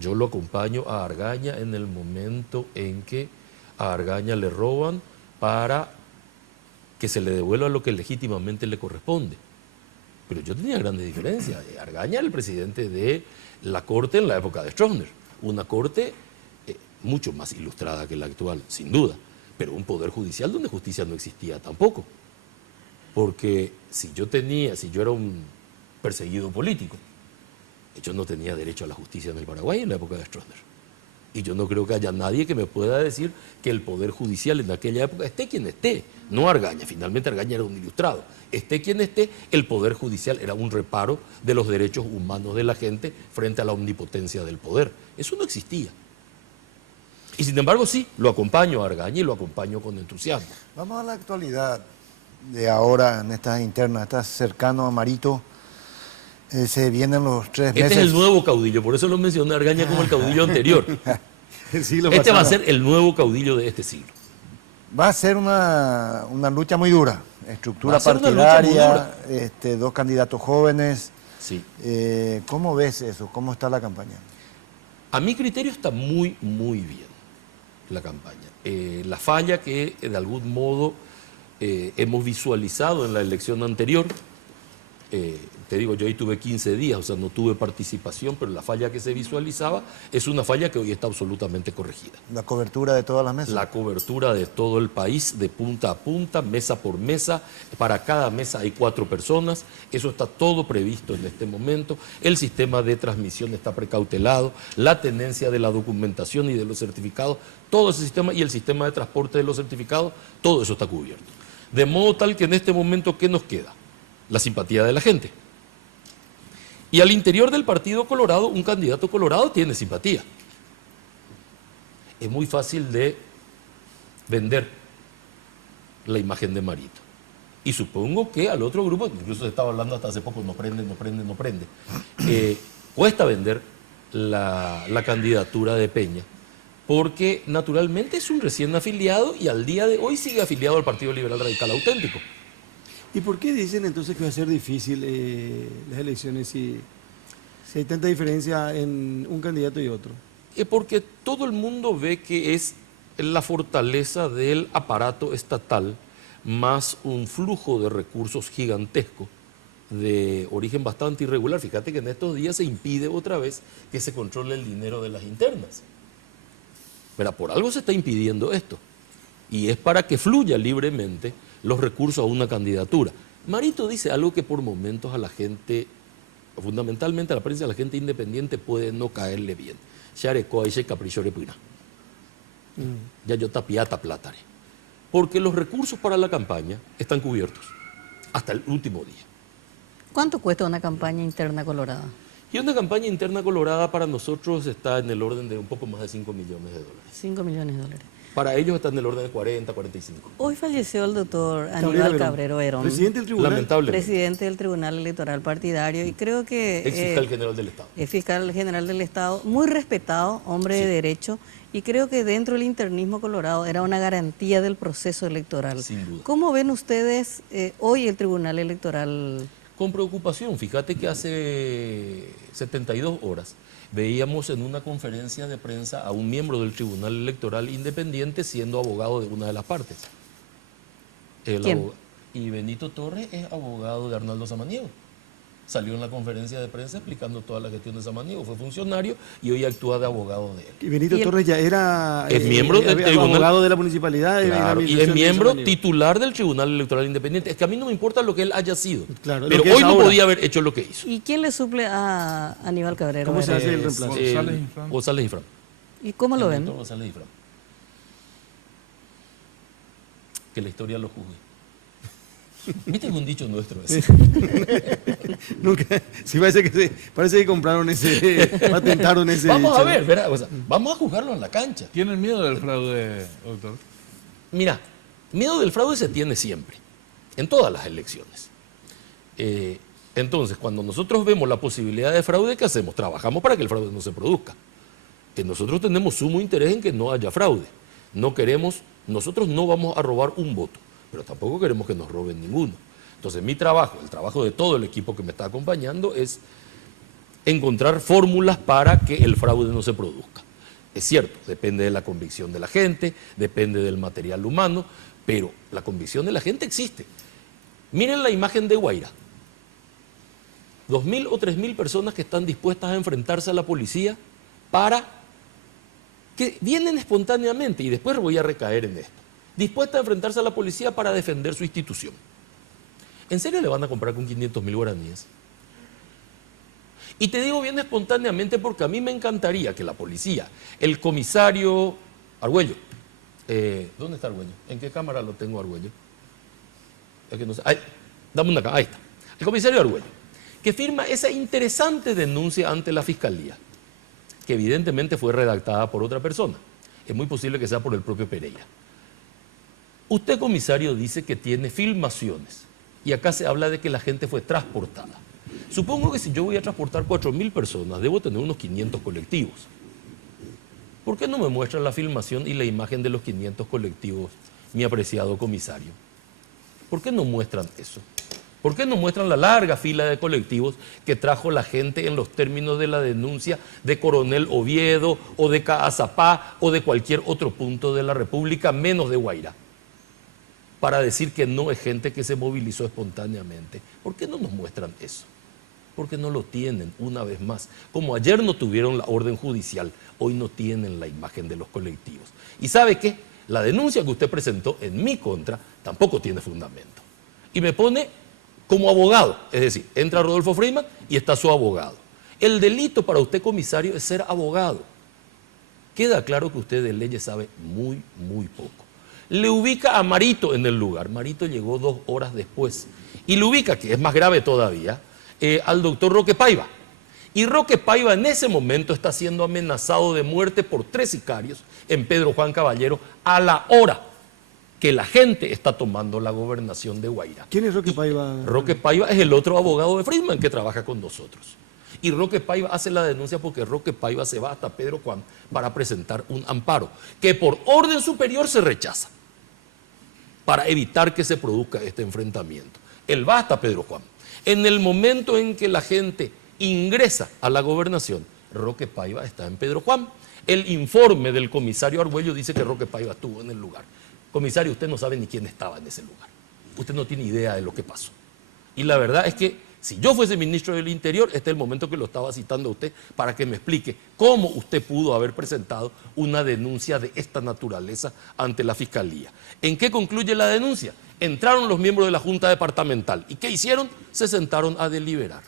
yo lo acompaño a Argaña en el momento en que a Argaña le roban para que se le devuelva lo que legítimamente le corresponde. Pero yo tenía grandes diferencias. Argaña era el presidente de la Corte en la época de Stroessner. Una Corte mucho más ilustrada que la actual, sin duda. Pero un poder judicial donde justicia no existía tampoco. Porque si yo era un perseguido político, yo no tenía derecho a la justicia en el Paraguay en la época de Stroessner. Y yo no creo que haya nadie que me pueda decir que el Poder Judicial en aquella época, esté quien esté, no Argaña, finalmente Argaña era un ilustrado, esté quien esté, el Poder Judicial era un reparo de los derechos humanos de la gente frente a la omnipotencia del poder. Eso no existía. Y sin embargo sí, lo acompaño a Argaña y lo acompaño con entusiasmo. Vamos a la actualidad de ahora, en estas internas, estás cercano a Marito. Se vienen los 3 meses. Este es el nuevo caudillo, por eso lo mencioné a Argaña como el caudillo anterior. El siglo Este va a pasado. ser el nuevo caudillo de este siglo. Va a ser una lucha muy dura. Estructura Va a ser una lucha muy partidaria, 2 candidatos jóvenes. Sí. ¿Cómo ves eso? ¿Cómo está la campaña? A mi criterio está muy, muy bien la campaña. La falla que de algún modo hemos visualizado en la elección anterior, te digo, yo ahí tuve 15 días, o sea, no tuve participación, pero la falla que se visualizaba es una falla que hoy está absolutamente corregida. La cobertura de todas las mesas. La cobertura de todo el país, de punta a punta, mesa por mesa. Para cada mesa hay 4 personas. Eso está todo previsto en este momento. El sistema de transmisión está precautelado. La tenencia de la documentación y de los certificados, todo ese sistema y el sistema de transporte de los certificados, todo eso está cubierto. De modo tal que en este momento, ¿qué nos queda? La simpatía de la gente. Y al interior del Partido Colorado, un candidato colorado tiene simpatía. Es muy fácil de vender la imagen de Marito. Y supongo que al otro grupo, incluso se estaba hablando hasta hace poco, no prende, cuesta vender la candidatura de Peña, porque naturalmente es un recién afiliado y al día de hoy sigue afiliado al Partido Liberal Radical Auténtico. ¿Y por qué dicen entonces que va a ser difícil las elecciones si hay tanta diferencia en un candidato y otro? Porque todo el mundo ve que es la fortaleza del aparato estatal más un flujo de recursos gigantesco de origen bastante irregular. Fíjate que en estos días se impide otra vez que se controle el dinero de las internas. Pero por algo se está impidiendo esto. y es para que fluya libremente los recursos a una candidatura. Marito dice algo que por momentos a la gente, fundamentalmente a la prensa, a la gente independiente puede no caerle bien. Shareco ese capricho repina. Ya yo tapiata platare. Porque los recursos para la campaña están cubiertos hasta el último día. ¿Cuánto cuesta una campaña interna colorada? Y una campaña interna colorada para nosotros está en el orden de un poco más de 5 millones de dólares. 5 millones de dólares. Para ellos está en el orden de 40, 45. Hoy falleció el doctor Aníbal Cabrero Herón, presidente del tribunal. Lamentablemente. presidente del Tribunal Electoral Partidario, y creo que Ex fiscal general del Estado. es fiscal general del Estado, muy respetado, hombre de derecho, y creo que dentro del internismo colorado era una garantía del proceso electoral. Sin duda. ¿Cómo ven ustedes hoy el Tribunal Electoral? Con preocupación, fíjate que hace 72 horas veíamos en una conferencia de prensa a un miembro del Tribunal Electoral Independiente siendo abogado de una de las partes. ¿Quién? Y Benito Torres es abogado de Arnaldo Samaniego. Salió en la conferencia de prensa explicando toda la gestión de Samaniego. Fue funcionario y hoy actúa de abogado de él. Y Benito Torres ya era Es miembro del tribunal, abogado de la municipalidad. claro, y es miembro titular del Tribunal Electoral Independiente. Es que a mí no me importa lo que él haya sido, Claro, pero lo que es hoy no ahora. podía haber hecho lo que hizo. ¿Y quién le suple a Aníbal Cabrero? ¿Cómo se Herón? hace el reemplazo? González Infran. González Infran. ¿Y cómo lo El ven? doctor González Infran. Que la historia lo juzgue. ¿Viste un dicho nuestro ese? Nunca, sí, parece que compraron ese, patentaron ese. Vamos a dicho. ver, ¿verdad? O sea, vamos a juzgarlo en la cancha. ¿Tienen miedo del fraude, doctor? Mira, miedo del fraude se tiene siempre, en todas las elecciones. Entonces, cuando nosotros vemos la posibilidad de fraude, ¿qué hacemos? Trabajamos para que el fraude no se produzca. Que nosotros tenemos sumo interés en que no haya fraude. No queremos, nosotros no vamos a robar un voto, pero tampoco queremos que nos roben ninguno. Entonces, mi trabajo, el trabajo de todo el equipo que me está acompañando es encontrar fórmulas para que el fraude no se produzca. Es cierto, depende de la convicción de la gente, depende del material humano, pero la convicción de la gente existe. Miren la imagen de Guaira. 2.000 o 3.000 personas que están dispuestas a enfrentarse a la policía que vienen espontáneamente, y después voy a recaer en esto, dispuestas a enfrentarse a la policía para defender su institución. ¿En serio le van a comprar con 500.000 guaraníes? Y te digo bien espontáneamente porque a mí me encantaría que la policía, el comisario Argüello, ¿dónde está Argüello? ¿En qué cámara lo tengo Argüello? Es que no sé. Dame una cámara, ahí está. El comisario Argüello, que firma esa interesante denuncia ante la Fiscalía, que evidentemente fue redactada por otra persona. Es muy posible que sea por el propio Pereira. Usted, comisario, dice que tiene filmaciones y acá se habla de que la gente fue transportada. Supongo que si yo voy a transportar 4.000 personas, debo tener unos 500 colectivos. ¿Por qué no me muestran la filmación y la imagen de los 500 colectivos, mi apreciado comisario? ¿Por qué no muestran eso? ¿Por qué no muestran la larga fila de colectivos que trajo la gente en los términos de la denuncia de Coronel Oviedo o de Caazapá o de cualquier otro punto de la República, menos de Guaira? Para decir que no es gente que se movilizó espontáneamente. ¿Por qué no nos muestran eso? Porque no lo tienen, una vez más. Como ayer no tuvieron la orden judicial, hoy no tienen la imagen de los colectivos. ¿Y sabe qué? La denuncia que usted presentó en mi contra tampoco tiene fundamento. Y me pone como abogado, es decir, entra Rodolfo Freeman y está su abogado. El delito para usted, comisario, es ser abogado. Queda claro que usted de leyes sabe muy, muy poco. Le ubica a Marito en el lugar. Marito llegó 2 horas después. Y le ubica, que es más grave todavía, al doctor Roque Paiva. Y Roque Paiva en ese momento está siendo amenazado de muerte por 3 sicarios en Pedro Juan Caballero a la hora que la gente está tomando la gobernación de Guaira. ¿Quién es Roque Paiva? Roque Paiva es el otro abogado de Friedman que trabaja con nosotros. Y Roque Paiva hace la denuncia porque Roque Paiva se va hasta Pedro Juan para presentar un amparo que por orden superior se rechaza para evitar que se produzca este enfrentamiento. Él va hasta Pedro Juan. En el momento en que la gente ingresa a la gobernación, Roque Paiva está en Pedro Juan. El informe del comisario Argüello dice que Roque Paiva estuvo en el lugar. Comisario, usted no sabe ni quién estaba en ese lugar. Usted no tiene idea de lo que pasó. Y la verdad es que Si yo fuese ministro del Interior, este es el momento que lo estaba citando a usted para que me explique cómo usted pudo haber presentado una denuncia de esta naturaleza ante la Fiscalía. ¿En qué concluye la denuncia? Entraron los miembros de la Junta Departamental. ¿Y qué hicieron? Se sentaron a deliberar.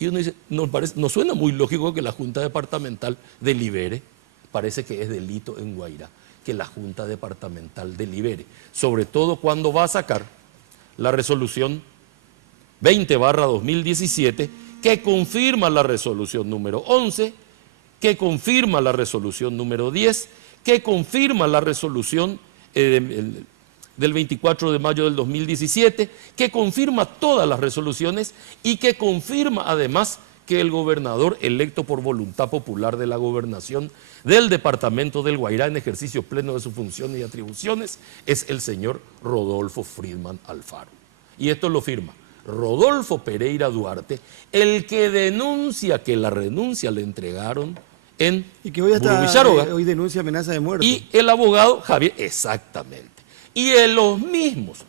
Y uno dice, no suena muy lógico que la Junta Departamental delibere. Parece que es delito en Guairá que la Junta Departamental delibere. Sobre todo cuando va a sacar la resolución 20/2017, que confirma la resolución número 11, que confirma la resolución número 10, que confirma la resolución del 24 de mayo del 2017, que confirma todas las resoluciones y que confirma además que el gobernador electo por voluntad popular de la gobernación del departamento del Guairá en ejercicio pleno de sus funciones y atribuciones es el señor Rodolfo Friedman Alfaro. Y esto lo firma Rodolfo Pereira Duarte, el que denuncia que la renuncia le entregaron en Y que hoy hoy denuncia amenaza de muerte. Y el abogado Javier, exactamente. Y los mismos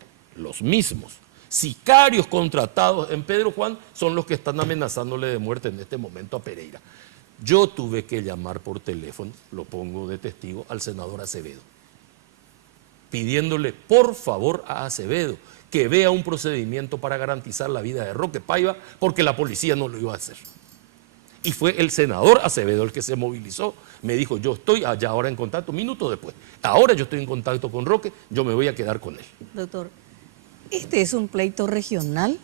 sicarios contratados en Pedro Juan son los que están amenazándole de muerte en este momento a Pereira. Yo tuve que llamar por teléfono, lo pongo de testigo, al senador Acevedo, pidiéndole por favor a Acevedo que vea un procedimiento para garantizar la vida de Roque Paiva, porque la policía no lo iba a hacer. Y fue el senador Acevedo el que se movilizó, me dijo, yo estoy allá ahora en contacto, minutos después, ahora yo estoy en contacto con Roque, yo me voy a quedar con él. Doctor, ¿este es un pleito regional?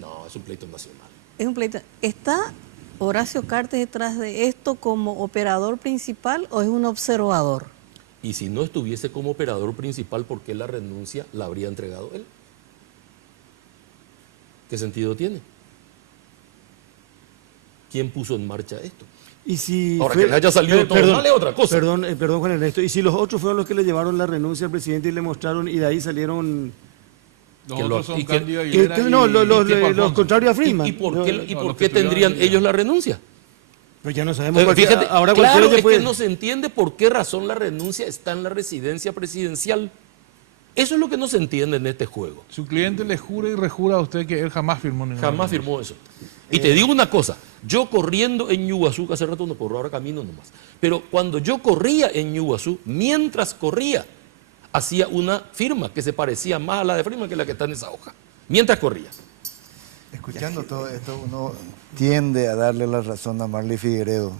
No, es un pleito nacional. Es un pleito. ¿Está Horacio Cartes detrás de esto como operador principal o es un observador? Y si no estuviese como operador principal, ¿por qué la renuncia la habría entregado él? ¿Qué sentido tiene? ¿Quién puso en marcha esto? Y si ahora que le haya salido todo mal es otra cosa. Perdón, Juan Ernesto. ¿Y si los otros fueron los que le llevaron la renuncia al presidente y le mostraron y de ahí salieron... Los otros son Cándido que, Aguilera no, y los contrarios a Friedman. ¿Y por qué tendrían ellos la renuncia? Pues ya no sabemos. Fíjate, ahora claro, es puede... que no se entiende por qué razón la renuncia está en la residencia presidencial. Eso es lo que no se entiende en este juego. Su cliente le jura y rejura a usted que él jamás firmó ninguna Jamás renuncia. firmó eso. Y te digo una cosa, yo corriendo en Ñuguazú, que hace rato no corro, ahora camino nomás, pero cuando yo corría en Ñuguazú, mientras corría, hacía una firma que se parecía más a la de Friedman que la que está en esa hoja, mientras corría. Escuchando todo esto, uno tiende a darle la razón a Marley Figueredo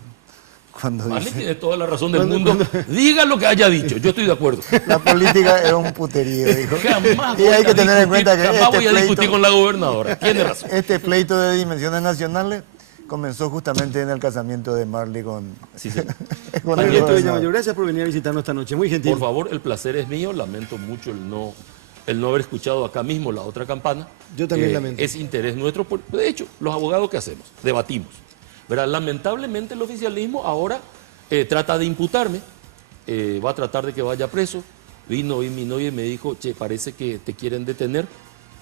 cuando Marley dice... tiene toda la razón del mundo, diga lo que haya dicho, yo estoy de acuerdo. La política es un puterío, dijo. Jamás Y hay que tener en discutir, cuenta que jamás este voy a discutir con la gobernadora, tiene razón. Este pleito de dimensiones nacionales comenzó justamente en el casamiento de Marley con... Sí, señor. con Juan el Ernesto gobernador. Villamayor, gracias por venir a visitarnos esta noche. Muy gentil. Por favor, el placer es mío, lamento mucho el no haber escuchado acá mismo la otra campana. Yo también lamento. Es interés nuestro, de hecho, los abogados que hacemos, debatimos. ¿Verdad? Lamentablemente el oficialismo ahora trata de imputarme, va a tratar de que vaya preso. Vino hoy mi novia y me dijo, che, parece que te quieren detener.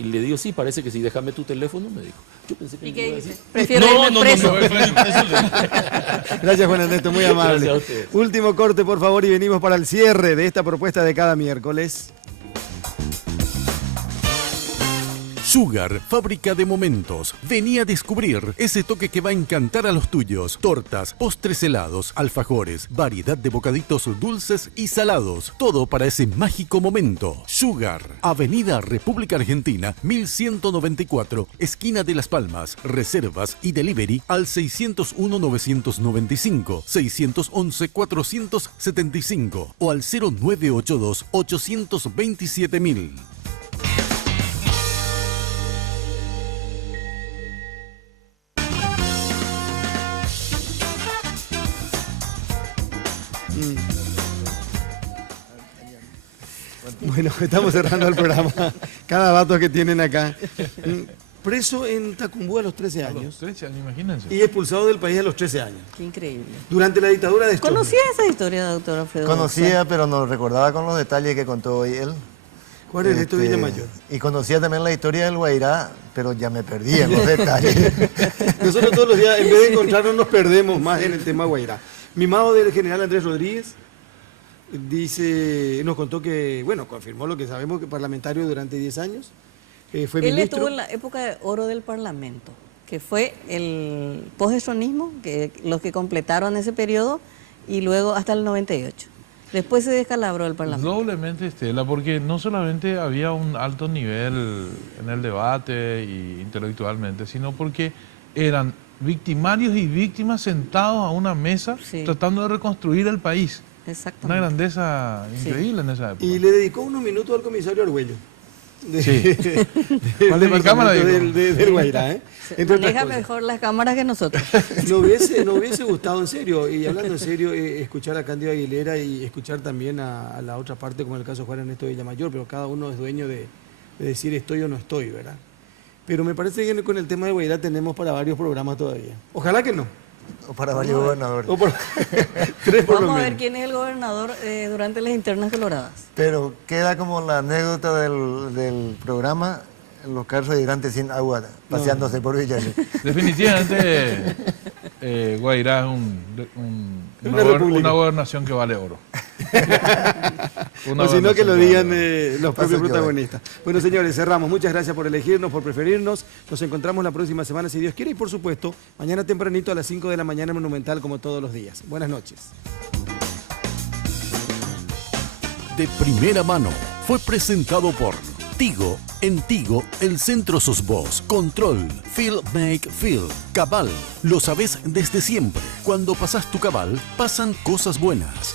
Y le digo, sí, parece que sí, déjame tu teléfono, me dijo. Yo pensé que ¿Y me qué iba a dice? decir. Prefiero irme preso. Gracias, Juan Ernesto, muy amable. Gracias a ustedes. Último corte, por favor, y venimos para el cierre de esta propuesta de cada miércoles. Sugar, fábrica de momentos. Vení a descubrir ese toque que va a encantar a los tuyos. Tortas, postres helados, alfajores, variedad de bocaditos dulces y salados. Todo para ese mágico momento. Sugar, Avenida República Argentina, 1194, esquina de Las Palmas. Reservas y delivery al 601-995, 611-475 o al 0982-827.000. Bueno, estamos cerrando el programa. Cada dato que tienen acá. Preso en Tacumbú a los 13 A los años 13 años, imagínense. y expulsado del país a los 13 años. Qué increíble. Durante la dictadura de Stroessner. ¿Conocía esa historia, doctor Alfredo? Conocía, pero no recordaba con los detalles que contó hoy él. Juan Ernesto Villamayor. Y conocía también la historia del Guairá, pero ya me perdí en los detalles. Nosotros todos los días, en vez de encontrarnos, nos perdemos más en el tema Guairá. Mimado del general Andrés Rodríguez nos contó que, bueno, confirmó lo que sabemos, que parlamentario durante 10 años, fue Él ministro. estuvo en la época de oro del Parlamento, que fue el posgestronismo, que los que completaron ese periodo, y luego hasta el 98. Después se descalabró el Parlamento. Doblemente, Estela, porque no solamente había un alto nivel en el debate y intelectualmente, sino porque eran victimarios y víctimas sentados a una mesa Sí. tratando de reconstruir el país. Una Exactamente. grandeza increíble en esa época. Y le dedicó unos minutos al comisario Argüello. Sí. Del ¿Cuál de mi cámara departamento digo? del Guairá, ¿eh? Entre otras Maneja cosas. mejor las cámaras que nosotros. Nos hubiese gustado, en serio, y hablando en serio, escuchar a Cándido Aguilera y escuchar también a la otra parte, como en el caso de Juan Ernesto Villamayor, pero cada uno es dueño de decir estoy o no estoy, ¿verdad? Pero me parece que con el tema de Guairá tenemos para varios programas todavía. Ojalá que no. O para varios gobernadores. O por- tres por lo Vamos a ver menos. quién es el gobernador durante las internas coloradas. Pero queda como la anécdota del programa, los carros hidrantes sin agua, paseándose por Villarreal. Definitivamente, Guairá es Una república. una gobernación que vale oro. Una O si no, que gobernación lo vale digan oro. los Pasa propios que protagonistas. Bueno, señores, cerramos. Muchas gracias por elegirnos, por preferirnos. Nos encontramos la próxima semana, si Dios quiere. Y, por supuesto, mañana tempranito a las 5 de la mañana en Monumental, como todos los días. Buenas noches. De primera mano fue presentado por Tigo. En Tigo, el centro sos vos. Control, Feel Make Feel. Cabal, lo sabés desde siempre. Cuando pasás tu cabal, pasan cosas buenas.